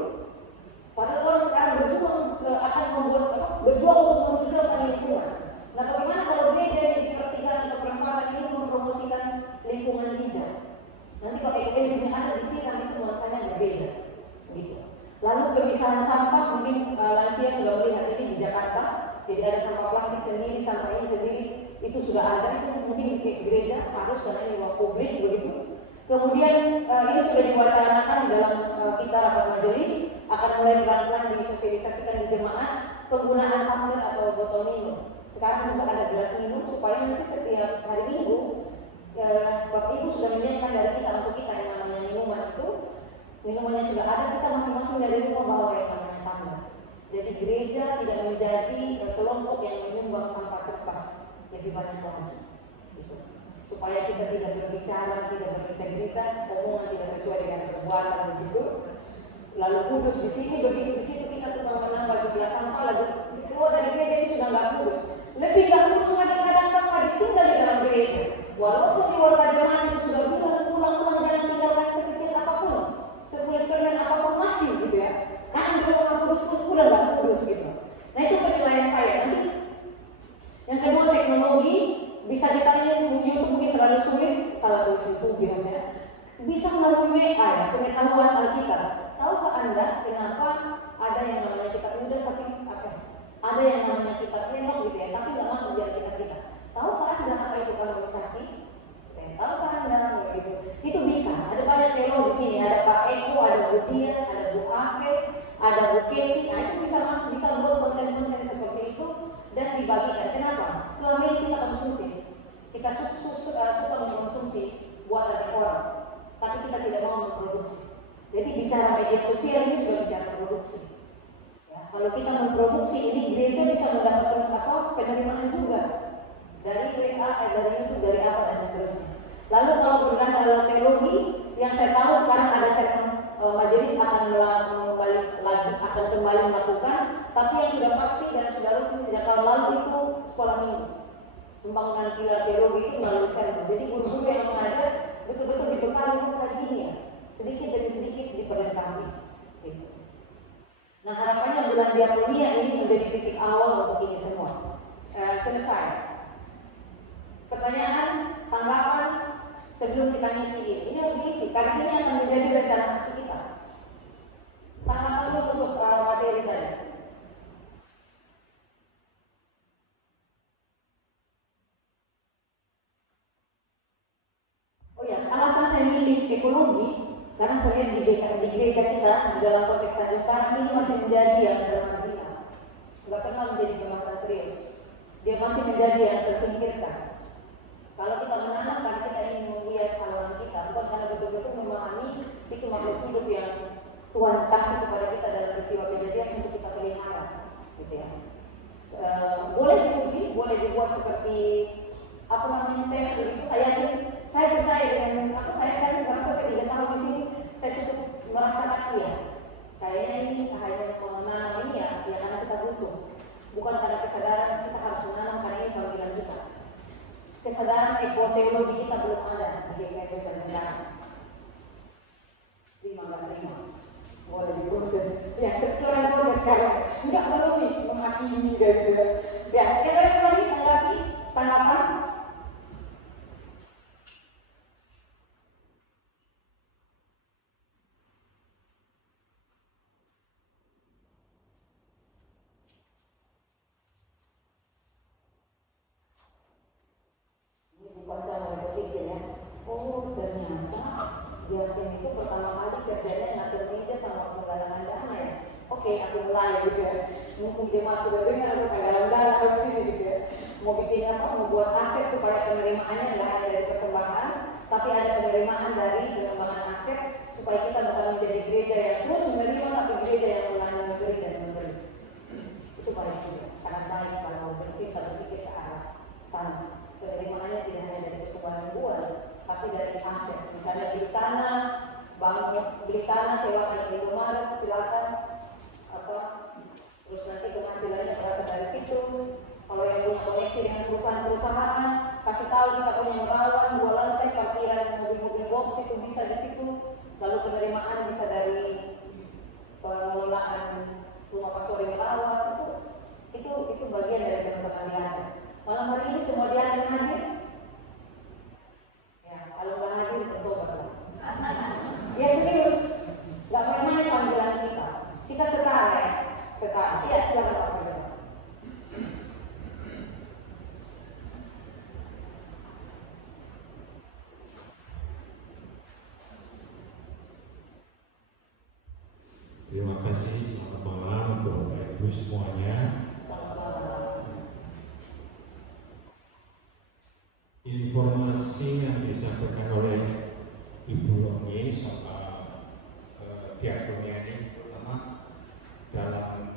Padahal orang sekarang berjuang untuk menghijaukan lingkungan. Nah bagaimana kalau gereja di pertigaan atau perempatan ini mempromosikan lingkungan hijau? Nanti kalau ekoenzimnya ada di sini nanti nuansanya berbeda. Gitu. Lalu pemisahan sampah mungkin lansia sudah melihat ini di Jakarta. Jadi ada sampah plastik sendiri, sampah ini sendiri itu sudah ada. Itu mungkin di gereja harus karena ini ruang publik begitu. Kemudian ini sudah diwacanakan dalam kita rapat majelis akan mulai pelan-pelan disosialisasikan di jemaat penggunaan tumbler atau botol minum. Sekarang juga ada gelas minum supaya nanti setiap hari Minggu Bapak Ibu sudah menyiapkan dari kita untuk kita yang namanya minuman itu. Minumannya sudah ada, kita masing-masing dari rumah bawa yang namanya tumbler. Jadi gereja tidak menjadi kelompok yang menyumbang sampah kertas lebih banyak lagi. Gitu. Supaya kita tidak berbicara, tidak berintegritas, omongan tidak sesuai dengan perbuatan begitu. Lalu kudus di sini, begitu di situ kita tukang menambah jumlah sampah, lalu keluar dari gereja ini sudah nggak kudus. Lebih nggak kudus lagi kadang sampah ditinggal di dalam gereja. Walaupun di warga zaman itu sudah bilang pulang-pulang jangan tinggalkan sekecil apapun, sekulit permen apapun masih gitu ya. Karena di rumah kudus pun udah nggak kudus gitu. Nah itu penilaian saya. Nanti yang kedua teknologi. Bisa kita ini YouTube mungkin terlalu sulit, salah tulis itu biasanya. Bisa melalui WA ya, pengetahuan Alkitab. Tahukah Anda kenapa ada yang namanya kitab muda tapi ada yang namanya kitab Enoch gitu ya, tapi nggak masuk di Alkitab kita. Tahukah Anda apa itu kanonisasi? Tahukah Anda gitu? Itu bisa. Ada banyak teolog di sini. Ada Pak Eko, ada Bu Tia, ada Bu Afe, ada Bu Kesi. Nah itu bisa masuk, bisa buat konten-konten seperti itu dan dibagikan. Kenapa? Selama ini kita konsumsi. Kita suka mengkonsumsi buatan orang, tapi kita tidak mau memproduksi. Jadi bicara media sosial ini sudah bicara produksi. Ya, kalau kita memproduksi ini gereja bisa mendapatkan penerimaan juga dari WA, dari YouTube, dari apa dan seterusnya. Lalu kalau bergerak dalam teologi, yang saya tahu sekarang ada majelis akan kembali melakukan, tapi yang sudah pasti dan sudah rutin sejak tahun lalu itu sekolah minggu. Pembangunan pilar teologi itu melalui sermon. Jadi guru-guru yang mengajar betul-betul dibekali kayak gini ya, sedikit demi sedikit diperlengkapi. Gitu. Nah harapannya bulan diakonia ini menjadi titik awal untuk ini semua. Selesai. Pertanyaan, tanggapan sebelum kita ngisi ini harus diisi karena ini akan menjadi rencana aksi kita. Tanggapan dulu untuk materi tadi. Oh ya, alasan saya milih ekologi karena saya di gereja kita di dalam konteks sekarang ini masih menjadi yang termarginal, nggak pernah menjadi permasalahan serius. Dia masih menjadi yang tersingkirkan. Kalau kita menanam karena kita ingin membias haluan kita, bukan karena betul-betul memahami itu makhluk hidup yang Tuhan kasih kepada kita dalam peristiwa kejadian untuk kita pelihara. gitu ya. Boleh diuji, boleh dibuat seperti apa namanya tes begitu. Saya percaya dengan apa saya merasa saya 3 tahun di sini saya cukup merasa kaki ya. Kayaknya ini hanya menanam ini ya karena kita butuh, bukan karena kesadaran kita harus menanam karena ini panggilan kita. Kesadaran ekoteologi kita belum ada di KKS dan terima. Boleh diproses. Ya, selain proses sekarang enggak perlu nih menghakimi gitu. Ya, kita lagi tanggapi tanggapan. Ini bukan cara berpikir ya. Oh, ternyata Yakin itu pertama kali kerjanya ngatur meja sama penggalangan dana ya. Oke, aku mulai gitu ya. Mungkin jemaat sudah dengar aku penggalangan dana di sini gitu ya. Mau bikin apa? Membuat aset supaya penerimaannya nggak hanya dari persembahan, tapi ada penerimaan dari pengembangan aset supaya kita bukan menjadi gereja yang terus menerima, tapi gereja yang melayani memberi dan memberi. Itu paling sangat baik kalau berpikir ke arah sana. Penerimaannya tidak hanya dari persembahan buah, tapi dari aset. Misalnya beli tanah, beli tanah sewakan Indomaret, silakan apa? Terus nanti penghasilannya berasal dari situ. Kalau yang punya koneksi dengan perusahaan-perusahaan, kasih tahu kita punya merawat 2 lantai, parkiran mobil-mobil box itu bisa di situ. Lalu penerimaan bisa dari pengelolaan rumah pastori merawat itu bagian dari teman-teman yang ada. Malam hari ini semua dia yang hadir. Ya, kalau nggak hadir bertobat. Ya serius, nggak main-main panggilan kita. Kita setara ya, setara. Iya, silakan Pak Gubernur. Terima kasih, selamat malam untuk Bapak Ibu semuanya. Informasi yang disampaikan oleh Ibu Romi sama diakonia ini pertama dalam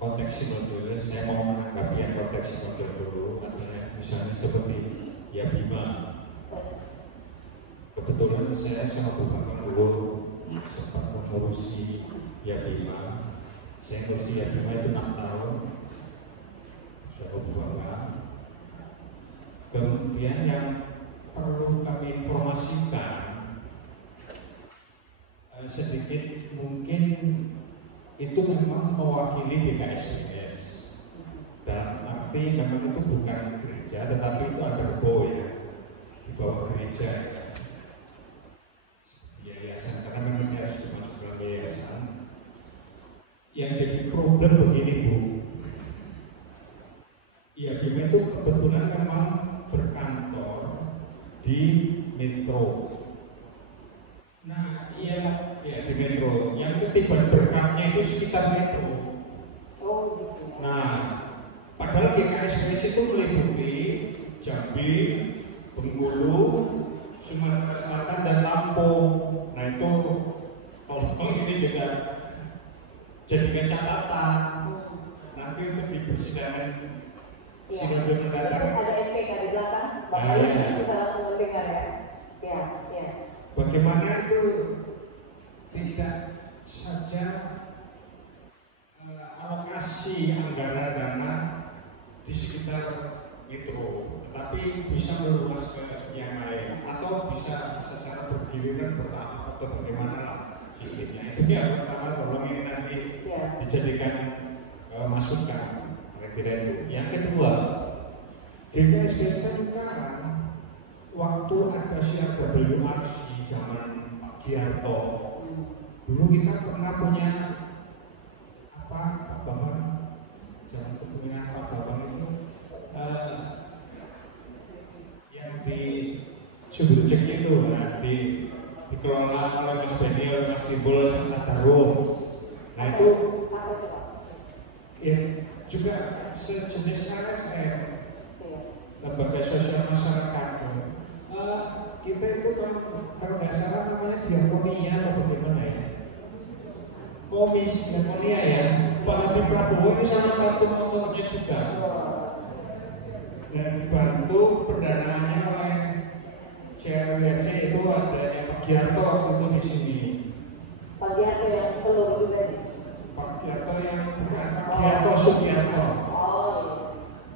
konteks sinode, saya mau menanggapi yang konteks sinode dulu, misalnya seperti ya Bima. Kebetulan saya sama Bapak dulu sempat mengurusi ya Bima. Saya ngurusi ya Bima itu 6 tahun. Saya Bapak. Kemudian yang perlu kami informasikan sedikit mungkin itu memang mewakili DKSBS dalam arti memang itu bukan gereja tetapi itu underbow ya, di bawah gereja yayasan, karena memang harus dimasukkan yayasan. Yang jadi problem begini Bu, ya Bima itu kebetulan memang berkantor di Metro. Nah, iya di Metro. Yang ketiban berkatnya itu sekitar Metro. Nah, padahal GKSBS itu meliputi Jambi, Bengkulu, Sumatera Selatan dan Lampung. Nah itu tolong ini juga jadikan catatan nanti untuk di persidangan. Iya, itu ada MPK di belakang, Bapak bisa langsung mendengar ya. Ya. Bagaimana itu tidak saja alokasi anggaran dana di sekitar Metro, tapi bisa meluas ke yang lain atau bisa secara bergiliran bertahap atau bagaimana sistemnya. Itu yang pertama, tolong ini nanti dijadikan masukan. Yang kedua, GKSBS kan sekarang waktu ada siap WRC zaman Pak Giarto, dulu kita pernah punya apa Bapak zaman kepemimpinan Pak Bapak itu yang di Sudirjek itu dikelola oleh Mas Benny, oleh Mas Timbul, Mas Sadarung. Nah itu ya, juga sejenis LSM, lembaga sosial masyarakat. Kita itu kalau nggak salah namanya diakonia atau bagaimana ya? Komis diakonia ya. Pak Hadi Prabowo ini salah satu motornya juga. Dan dibantu pendanaannya oleh CLWC itu ada Pak Giarto waktu itu di sini. Pak Giarto yang seluruh juga. Pak Giarto yang bukan Pak Giarto Sugiarto.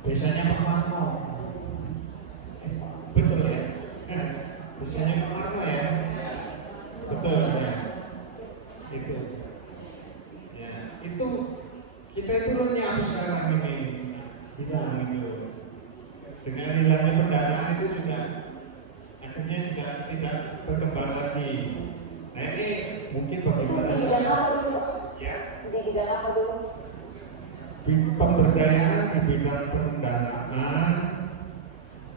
Biasanya Pak Marno. Betul ya? Biasanya Pak Marno ya? Betul ya? Itu. Ya, itu kita itu lenyap sekarang ini. Hilang itu. Dengan hilangnya pendanaan itu juga akhirnya juga tidak berkembang lagi. Nah ini mungkin bagaimana? Di bidang apa dulu? Ya. Di bidang apa dulu? Pemberdayaan di bidang pendanaan,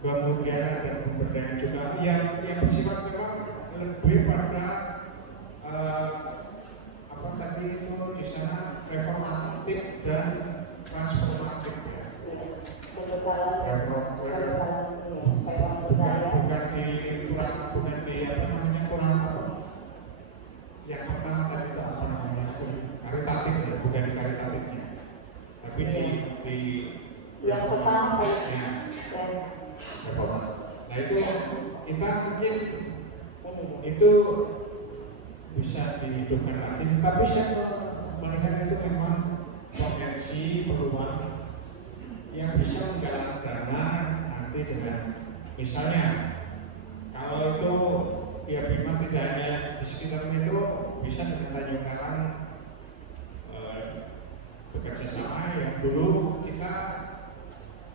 kemudian ada pemberdayaan juga yang bersifat memang lebih pada apa tadi itu di sana reformatif dan transformatif ya. Bukan di apa namanya kurang apa? Yang pertama tadi itu apa namanya? Karitatif ya, bukan di karitatifnya. Tapi di yang pertama ya, reforma. Nah itu kita mungkin itu bisa dihidupkan lagi, tapi saya melihat itu memang potensi peluang yang bisa menggalang dana nanti dengan misalnya kalau itu ya memang tidak hanya di sekitar metro, bisa dengan Tanjung Karang bekerja sama yang dulu kita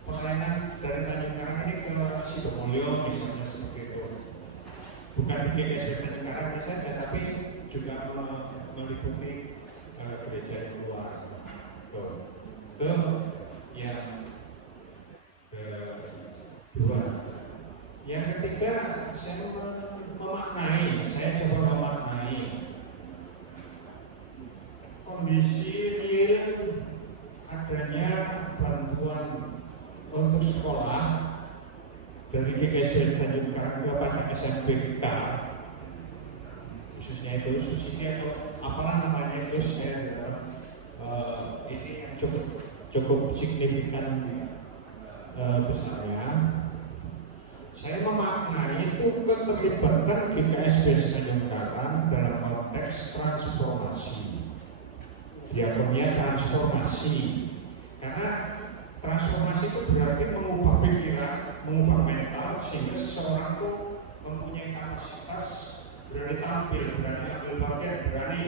pelayanan dari Tanjung Karang ini ke Sidomulyo misalnya seperti itu, bukan di GSP Tanjung Karang saja tapi juga meliputi gereja yang luar. Itu yang kedua. Yang ketiga saya coba memaknai kondisi real adanya bantuan untuk sekolah dari GKSD Tanjung Karang kepada SMPK khususnya itu apalah namanya itu ini yang cukup signifikan besarnya. Saya memaknai itu keterlibatan GKSD Tanjung Karang dalam konteks transformasi, diakonia transformasi, karena transformasi itu berarti mengubah pikiran, mengubah mental sehingga seseorang itu mempunyai kapasitas berani tampil, berani ambil bagian, berani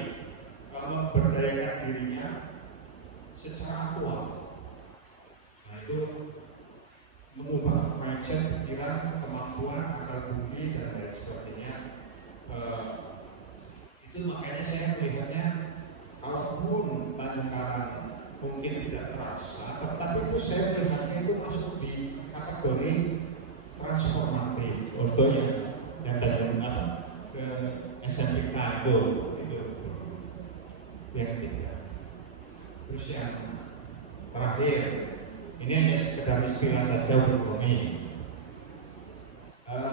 memberdayakan dirinya secara aktual. Nah itu mengubah mindset, pikiran, kemampuan, akal budi dan lain sebagainya. Itu makanya saya melihatnya kalaupun Tanjung Karang mungkin tidak terasa, tetapi itu saya melihatnya itu masuk di kategori transformatif untuk yang Tanjung Karang ke SMPK itu yang ketiga. Terus yang terakhir, ini hanya sekedar istilah saja untuk kami.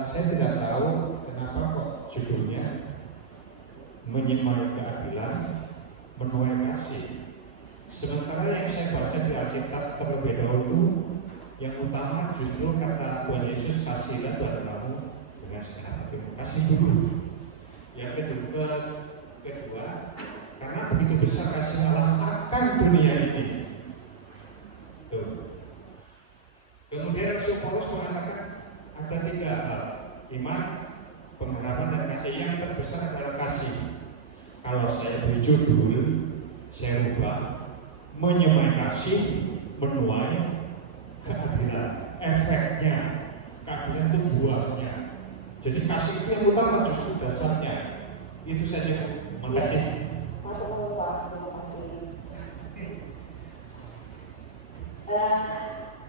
Saya tidak tahu kenapa kok judulnya menyemai keadilan, menuai kasih. Sementara yang saya baca di Alkitab terlebih dahulu, yang utama justru kata Tuhan Yesus kasihlah Tuhan kamu dengan segenap hatimu. Kasih dulu. Yang kedua, karena begitu besar kasih Allah akan dunia ini. Tuh. Kemudian Rasul Paulus mengatakan ada 3 hal: iman, pengharapan, dan kasih. Yang terbesar adalah kasih. Kalau saya beri judul, saya ubah menyemai kasih, menuai keadilan. Efeknya, keadilan itu buahnya. Jadi kasih itu yang utama, justru dasarnya. Itu saja. Terima kasih.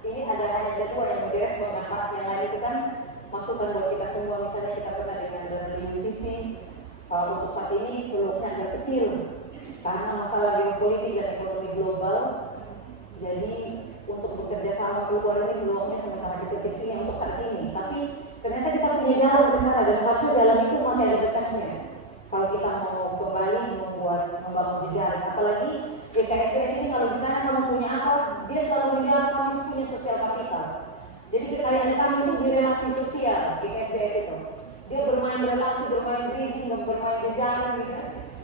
Ini ada ayat kedua yang direspon apa yang lain itu kan masukan buat kita semua. Misalnya kita pernah dengan WCC untuk saat ini peluangnya agak kecil karena masalah geopolitik dan ekonomi global. Jadi untuk bekerja sama keluar ini peluangnya sementara kecil-kecilnya untuk saat ini. Tapi ternyata kita punya jalan ke sana dan harusnya jalan itu masih ada batasnya. Kalau kita mau kembali membangun jejaring, apalagi GKSPS ini kalau Jadi kekayaan tamu itu di relasi sosial di SDS itu. Dia bermain relasi, bermain bridging, bermain berjalan gitu.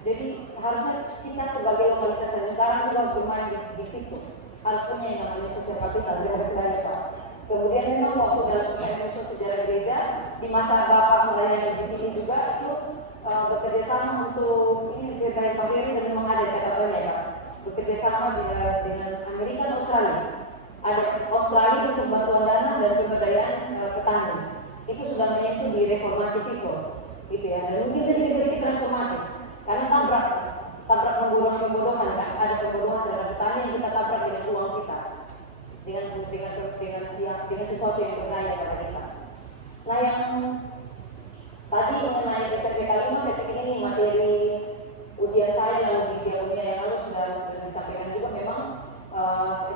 Jadi harusnya kita sebagai lokalitas dan negara juga harus bermain di situ. Harus punya yang namanya sosial kapital, dia harus ada Pak. Kemudian memang waktu dalam proses sejarah gereja di masa Bapak melayani di sini juga itu bekerja sama untuk ini ceritain Pak Firly dan memang ada catatannya Pak. Bekerja sama dengan Amerika dan Australia. Ada Australia untuk bantuan dana dan pemberdayaan petani. Itu sudah menyentuh di reformatif itu, gitu ya. Dan mungkin sedikit-sedikit transformatif. Karena tabrak pembodohan, kan? Ada pembodohan terhadap petani yang kita tabrak dengan uang kita, dengan sesuatu yang berdaya pada kita. Nah yang tadi mengenai SRPK 5, saya pikir ini materi ujian saya dalam dialognya yang lalu sudah disampaikan juga memang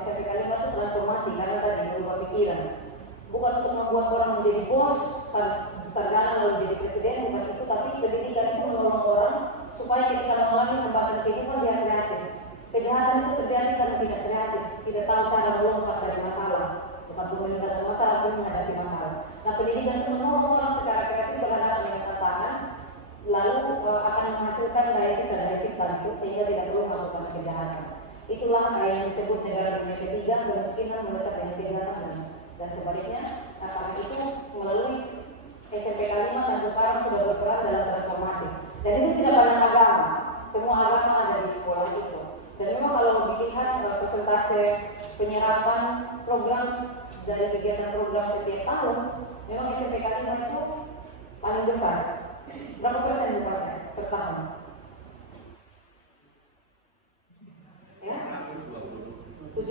SRPK 5 itu transformasi karena tadi berubah pikiran. Bukan untuk membuat orang menjadi bos, sarjana lalu menjadi presiden, bukan itu, tapi pendidikan itu menolong orang supaya ketika mengalami hambatan kehidupan dia kreatif. Kejahatan itu terjadi karena tidak kreatif, tidak tahu cara melompat dari masalah, bukan meninggalkan masalah, tapi menghadapi masalah. Nah, pendidikan itu menolong orang secara kreatif berhadapan dengan tantangan, lalu akan menghasilkan daya cipta itu sehingga tidak perlu melakukan kejahatan. Itulah yang disebut negara dunia ketiga, kemiskinan mendekat dengan kejahatan dan sebaliknya. Karena itu melalui SMPK 5 Tanjung Karang sudah berperan dalam transformasi. Dan itu tidak pandang agama, semua agama ada di sekolah itu. Dan memang kalau dilihat persentase penyerapan program dari kegiatan program setiap tahun, memang SMPK 5 itu paling besar. Berapa persen bupatnya per tahun? Ya? 70%. 10%.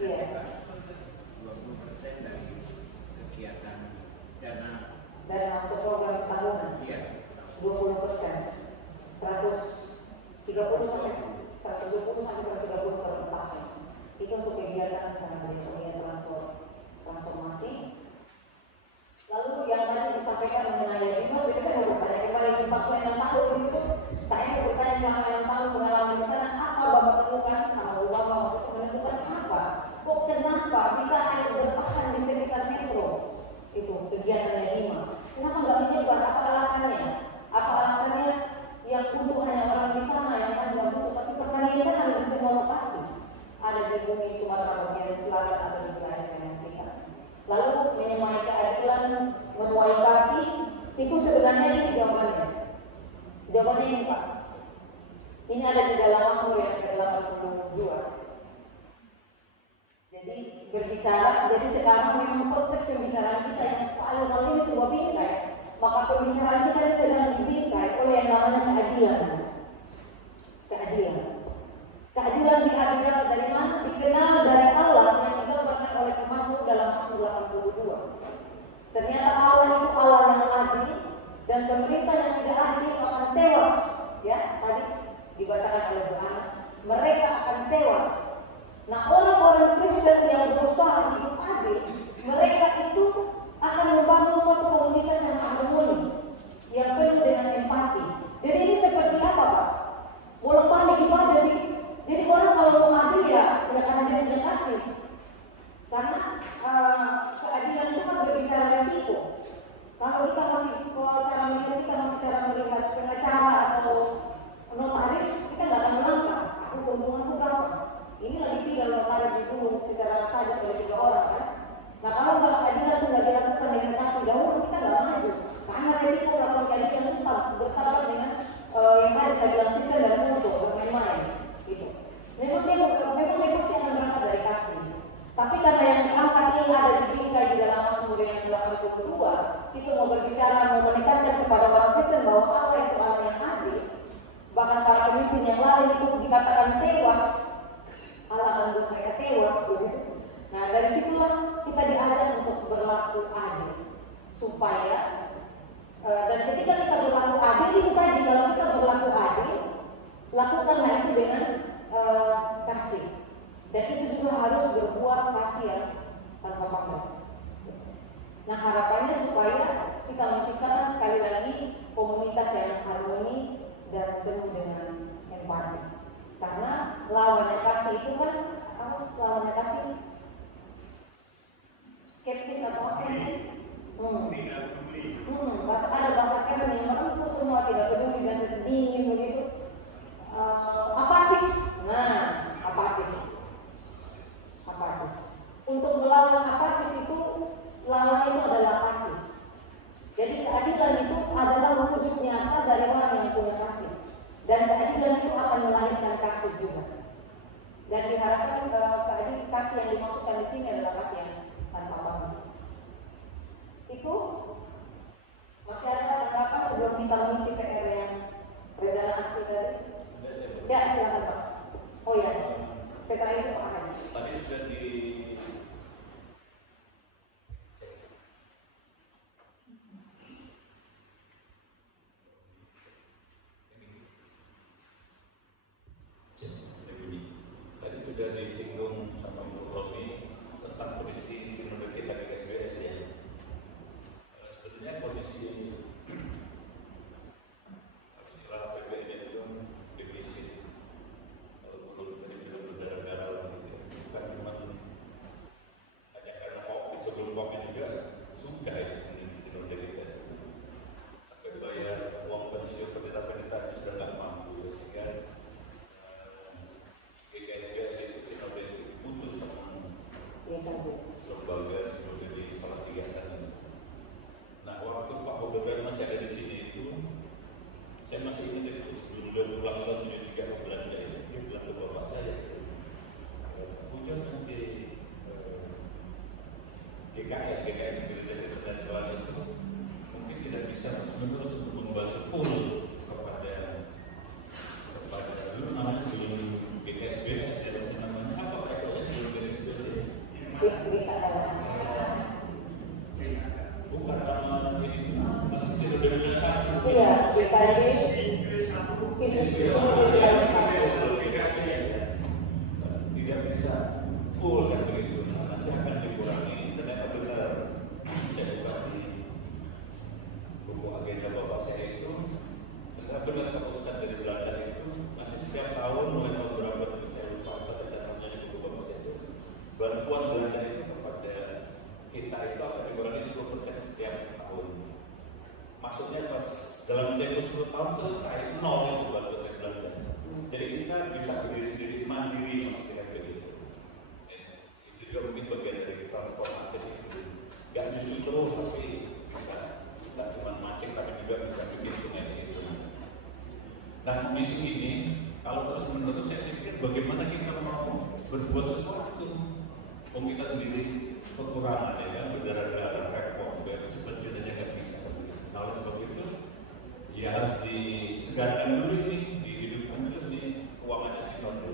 Iya. 20% dari kegiatan dana untuk program tahunan. Iya. 20%. 130 sampai 120 sampai 130 per tahun. Itu untuk kegiatan transformasi. Lalu yang tadi disampaikan mengenai Bimo, jadi saya mau bertanya kembali 46 tahun itu, saya mau bertanya selama yang tahun pengalaman di sana, apa Bapak temukan sama Bapak waktu itu menemukan apa? Kok kenapa bisa ada bertahan di sekitar metro? Itu kegiatannya Bima. Kenapa nggak menyebar? Apa alasannya? Apa alasannya yang untuk hanya orang di sana yang kan nggak butuh? Tapi pertanian kan ada di semua lokasi. Ada di bumi Sumatera bagian selatan atau di wilayah kita. Lalu menyemai keadilan, menuai kasih, itu sebenarnya ini jawabannya. Jawabannya ini Pak. Ini ada di dalam Mazmur yang ke-82. Jadi berbicara, jadi sekarang memang konteks pembicaraan kita yang kalau ini sebuah bingkai, maka pembicaraan kita sedang dibingkai oleh yang namanya keadilan. Keadilan. Keadilan diadakan dari mana? Dikenal dari Allah yang digambarkan oleh Mazmur dalam Mazmur 82. Ternyata Allah itu Allah yang adil dan pemerintah yang tidak adil itu akan tewas. Ya, tadi dibacakan oleh Bu Ana, mereka akan tewas. Nah, orang-orang Kristen yang berusaha hidup adil, mereka itu akan membangun suatu komunitas yang harmoni, yang penuh dengan empati. Jadi ini seperti apa, Pak? Bolak-balik itu aja sih. Jadi orang kalau mau adil ya karena dia tidak kasih. Karena keadilan itu kan berbicara resiko. Kalau kita masih cara melihat, kita masih cara melihat pengacara atau notaris, kita nggak akan melangkah. Aku keuntunganku berapa? Ini lagi viral notaris dibunuh secara sadis oleh 3 orang kan. Nah kalau nggak keadilan itu nggak dilakukan dengan kasih dahulu, kita nggak maju. Karena resiko melakukan keadilan itu bertabrakan dengan yang tadi saya bilang sistem dan mutu bermain-main. Gitu. Memang dia pasti akan berangkat dari kasih. Tapi karena yang diangkat ini ada di bingkai di dalam Mazmur yang 82, itu mau berbicara, mau menekankan kepada orang Kristen bahwa Allah itu Allah yang adil. Bahkan para pemimpin yang lain itu dikatakan tewas, Allah akan buat mereka tewas. Gitu. Nah dari situlah kita diajak untuk berlaku adil, supaya dan ketika kita berlaku adil itu tadi, kalau kita berlaku adil, lakukanlah itu dengan kasih. Dan itu juga harus berbuat kasih yang tanpa pamrih. Nah harapannya supaya kita menciptakan sekali lagi komunitas yang harmoni dan penuh dengan empati. Karena lawannya kasih itu kan apa? Lawannya kasih skeptis atau apa? Tidak peduli. Ada bahasa keren yang itu semua tidak peduli dan dingin begitu. Apatis. Nah, apatis. Untuk melawan apatis itu lawan itu adalah kasih. Jadi keadilan itu adalah wujud nyata dari orang yang punya kasih. Dan keadilan itu akan melahirkan kasih juga. Dan diharapkan keadilan kasih yang dimaksudkan di sini adalah kasih yang tanpa pamrih. Itu masih ada tanggapan sebelum kita mengisi PR yang peredaran aksi tadi? Ya, silakan Pak. Oh ya, setelah itu Pak Haji. Tadi sudah disinggung sama Bu Romi tentang kondisi sinode kita di KSBS ya. Sebetulnya kondisi istilah PBN itu defisit. Kalau perlu tadi bilang berdarah-darah gitu. Bukan cuma hanya karena kopi, sebelum kopi juga suka itu di sinode kita. Sampai bayar uang pensiun pendeta-pendeta sudah tidak mampu sehingga lembaga seperti di Salatiga sana. Nah, waktu Pak Gubernur masih ada di sini itu, saya masih ingat itu sebelum dia pulang tahun 73 ke Belanda ini, dia bilang ke bapak saya, hujan nanti GKN di Gereja Kristen Tuhan itu mungkin tidak bisa terus untuk membantu full kepada dulu namanya belum BKSB, saya namanya apa Pak itu sebelum BKSB? Bukan nama ini masih sinode satu. Iya, BKSB. Tidak bisa full kan begitu. Nanti akan dikurangi. Ternyata benar. Saya buka di buku agenda bapak saya itu. Ternyata benar keputusan dari Belanda itu. Nanti setiap tahun mulai tahun berapa saya lupa pada catatnya di buku bapak saya itu. Bantuan Belanda itu kepada kita itu akan dikurangi 10% setiap tahun. Maksudnya pas dalam tempo 10 tahun selesai nol itu bantuan dari Belanda. Jadi kita bisa berdiri sendiri mandiri maksudnya begitu. Itu juga mungkin bagian dari transformasi itu. Gak justru terus tapi bisa tidak cuma mancing tapi juga bisa bikin sungai itu. Nah misi ini kalau terus menerus saya pikir bagaimana kita mau berbuat sesuatu. Kita sendiri kekurangan ya kan, berdarah-darah repot, sebetulnya nggak bisa. Kalau seperti itu, ya harus disegarkan dulu ini, dihidupkan dulu nih keuangannya sinode.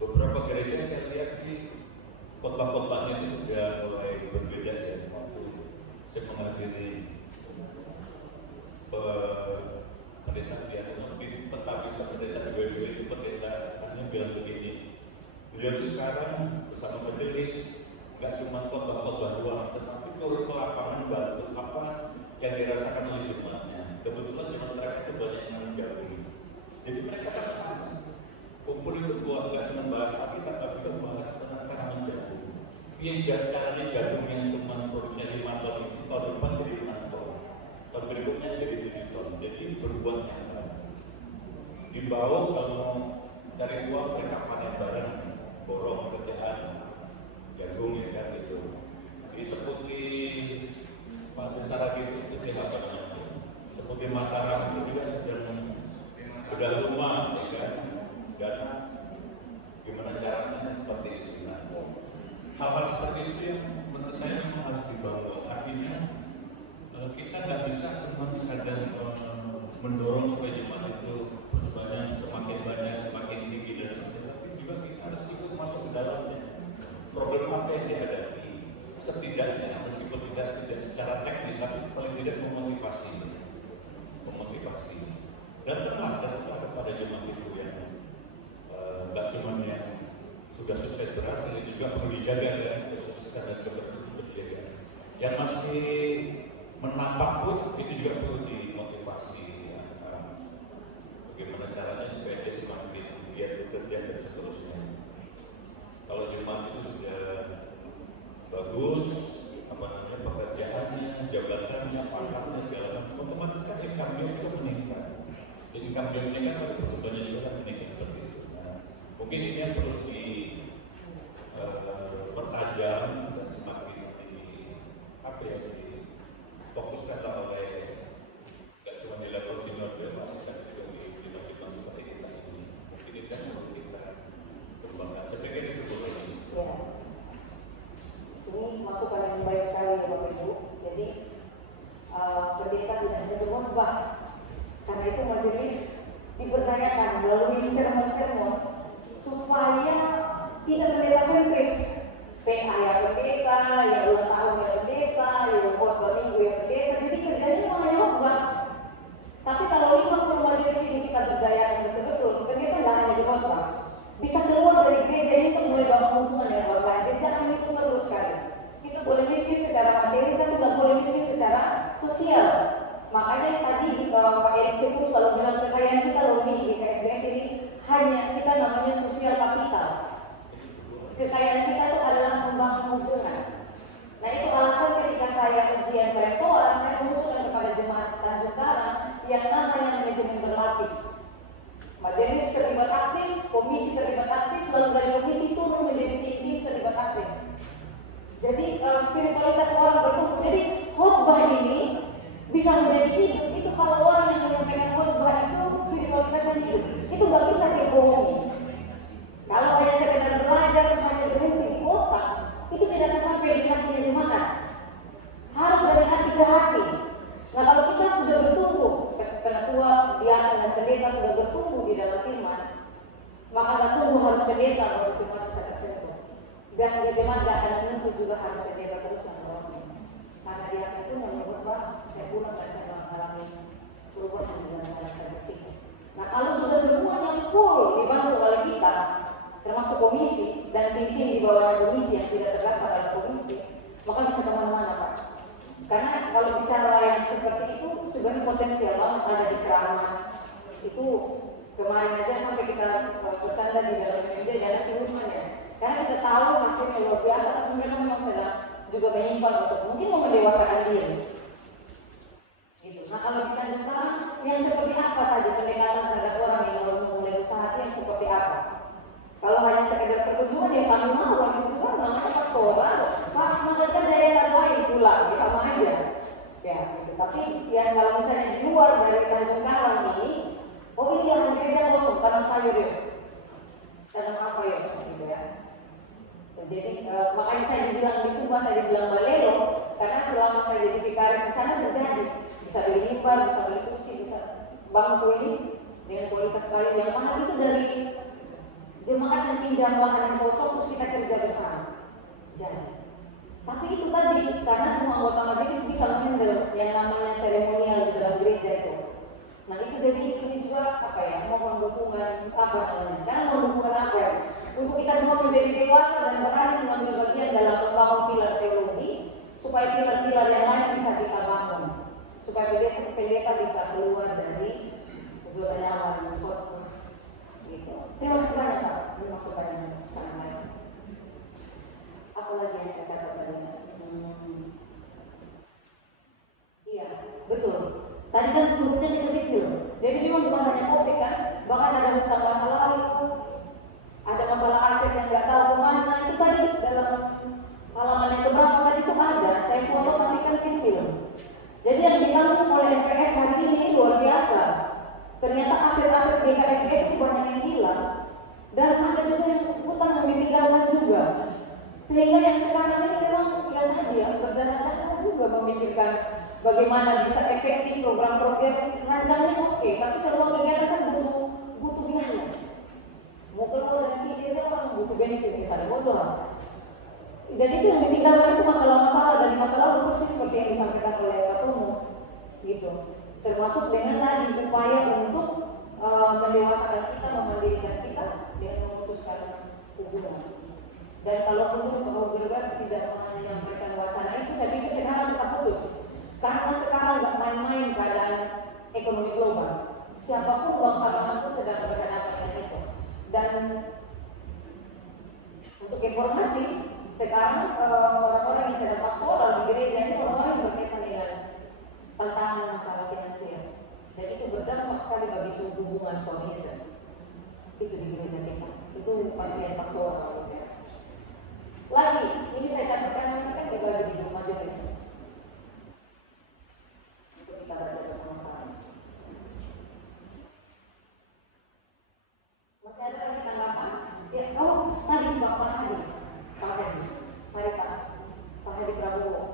Beberapa gereja saya lihat sih khotbah-khotbahnya itu sudah mulai berbeda ya. Waktu saya menghadiri pendeta dia mungkin pentadis pendeta di BBB itu pendeta hanya bilang begini. Beliau itu sekarang bersama majelis nggak cuma khotbah-khotbah doang, tetapi turun ke lapangan bantu apa yang dirasakan oleh jemaatnya. Kebetulan jemaat mereka itu banyak yang menjauhi. Jadi mereka sama-sama kumpul itu buat nggak cuma bahas Alkitab, tapi juga bahas tentang cara menjauh. Yang caranya jagung yang cuma produksinya 5 ton itu tahun depan jadi 6 ton, tahun berikutnya jadi 7 ton. Jadi berbuat nyata. Di bawah kalau mau cari uang mereka panen bareng. Borong kerjaan jagung ya kan gitu. Seperti Pak Desaragi itu seperti apa namanya? Seperti Mataram itu juga sedang bedah rumah ya kan. Dan gimana caranya seperti itu. Nah, hal-hal seperti itu yang menurut saya memang harus dibangun. Artinya kita nggak bisa cuma sekadar mendorong supaya jemaat itu persebarannya semakin banyak, semakin tinggi dan sebagainya. Kita harus ikut masuk ke dalamnya. Problem apa yang dihadapi? Setidaknya, meskipun tidak secara teknis, tapi paling tidak memotivasi. Dan tenang kepada jemaat itu yang nggak cuma yang sudah sukses berhasil, itu juga perlu dijaga dan kesuksesan dan keberhasilan berjaga. Yang masih menampak pun itu juga perlu dimotivasi. Ya. Bagaimana caranya supaya dia semakin giat seterusnya. Kalau Jumat itu sudah bagus, pekerjaannya, jabatannya, pangkatnya, segala macam, otomatis kan income-nya itu meningkat. Income-nya meningkat pasti persetujuannya juga kan meningkat seperti itu. Nah, mungkin ini yang perlu dipertajam dan semakin difokuskan oleh tidak cuma di level senior dewasa, tapi juga di level seperti kita ini. Mungkin itu yang perlu kita kembangkan. Saya pikir itu perlu ini. Ya. Ini masukan yang baik sekali ya Bapak Ibu. Jadi pendeta tidak hanya berkhotbah, karena itu majelis diberdayakan melalui sermon-sermon supaya tidak pendeta sentris. PA ya pendeta, ya ulang tahun ya pendeta, ya khotbah minggu ya pendeta. Jadi kerjanya malah khotbah. Tapi kalau 50 majelis ini kita berdayakan betul-betul, pendeta nggak hanya di khotbah, bisa keluar dari gereja ini untuk mulai bangun hubungan dengan orang lain. Jangan itu terus sekali. Kita boleh miskin secara materi, tapi nggak boleh miskin secara sosial. Makanya tadi Pak Erik Sepu selalu bilang kekayaan kita lebih di KSBS ini hanya kita namanya sosial kapital. Kekayaan kita itu adalah membangun hubungan. Nah itu alasan ketika saya ujian rektorat, saya mengusulkan kepada jemaat Tanjung Karang yang namanya manajemen berlapis. Majelis terlibat aktif, komisi terlibat aktif, lalu dari komisi turun menjadi tim terlibat aktif. Jadi spiritualitas orang bertumbuh. Jadi khotbah ini bisa menjadi hidup. Itu kalau orang yang menyampaikan khotbah itu spiritualitasnya hidup. Itu nggak bisa dibohongi. Kalau hanya sekedar belajar, hanya berhenti di otak, itu tidak akan sampai di hati jemaat. Harus dari hati ke hati. Nah kalau kita sudah bertumbuh, penatua, biarkan dan pendeta sudah bertumbuh di dalam firman, maka nggak tunggu harus pendeta kalau jemaat bisa tersentuh. Dan jemaat nggak akan menuntut juga harus pendeta terus yang menolong. Karena dia itu menyebut saya pulang dan saya mengalami perubahan dalam cara saya berpikir. Nah kalau sudah semuanya full dibantu oleh kita, termasuk komisi dan tim-tim di bawah komisi yang tidak terdaftar dalam komisi, maka bisa kemana-mana Pak. Karena kalau bicara yang seperti itu sebenarnya potensial banget ada di Keramat. Itu kemarin aja sampai kita bertanda di dalam meja dana siluman ya. Karena kita tahu hasilnya luar biasa, tapi mereka memang sedang juga menyimpang untuk mungkin mau mendewasakan diri. Gitu. Nah kalau kita sekarang yang seperti apa tadi pendekatan terhadap orang yang mau memulai usaha itu yang seperti apa? Kalau hanya sekedar perkebunan ya sama mau itu kan namanya pastoral. Pak mereka daya lain pulang ya sama aja. Ya, gitu. Tapi yang kalau misalnya di luar dari Tanjung Karang ini, oh ini yang gereja kosong tanam sayur ya, tanam apa ya, gitu ya. Jadi makanya saya dibilang di Sumba, saya dibilang balelo, karena selama saya jadi vikaris di sana terjadi bisa beli mimbar, bisa beli kursi, bisa bangku ini dengan kualitas kayu yang mahal itu dari jemaat yang pinjam bahan yang kosong terus kita kerja bersama. Jadi, tapi itu tadi karena semua anggota majelis bisa menghandle yang namanya seremonial di dalam gereja itu. Nah itu jadi ini juga apa ya, mohon dukungan apa namanya? Sekarang mohon dukungan apa ya? Untuk kita semua menjadi dewasa dan berani mengambil bagian dalam membangun pilar teologi supaya pilar-pilar yang lain bisa kita bangun, supaya pendeta bisa keluar dari zona nyaman. Gitu. Terima kasih banyak Pak. Terima kasih banyak. Sangat baik. Apa lagi yang saya catat tadi? Iya, betul. Tadi kan hutangnya kecil-kecil. Jadi memang bukan hanya COVID kan, bahkan ada hutang masa lalu, ada masalah aset yang nggak tahu kemana. Itu tadi dalam halaman yang keberapa tadi itu ada. Saya foto tapi kan kecil. Jadi yang ditanggung oleh MPS hari ini luar biasa. Ternyata aset-aset GKSBS itu banyak yang hilang. Dan ada juga yang hutang yang ditinggalkan juga. Sehingga yang sekarang ini memang yang tadi ya berdarah-darah juga memikirkan bagaimana bisa efektif program-program rancangnya oke, tapi semua kegiatan kan butuh biaya. Mau keluar dari sini dia orang butuh bensin misalnya bodoh. Dan itu yang ditinggalkan itu masalah-masalah dari masa lalu persis seperti yang disampaikan oleh Pak Tumu, gitu. Termasuk dengan tadi upaya untuk mendewasakan kita, memandirikan kita dengan memutuskan hubungan. Dan kalau perlu Pak Ogerga tidak menyampaikan wacana itu, saya pikir sekarang kita putus. Karena sekarang nggak main-main keadaan ekonomi global. Siapapun bangsa manapun sedang berhadapan dengan itu. Dan informasi, sekarang orang-orang yang sedang pastoral di gereja ini orang-orang yang berkaitan dengan tantangan masalah finansial, dan itu berdampak sekali bagi hubungan suami istri. Itu di gereja kita, itu pasien pastoral. Lagi, ini saya catatkan nanti kan dibagi di majelis. Itu bisa baca bersama-sama. Masih ada lagi tanggapan? Ya, tadi Bapak Hadi, Pak Hadi, mari Pak Hadi Prabowo.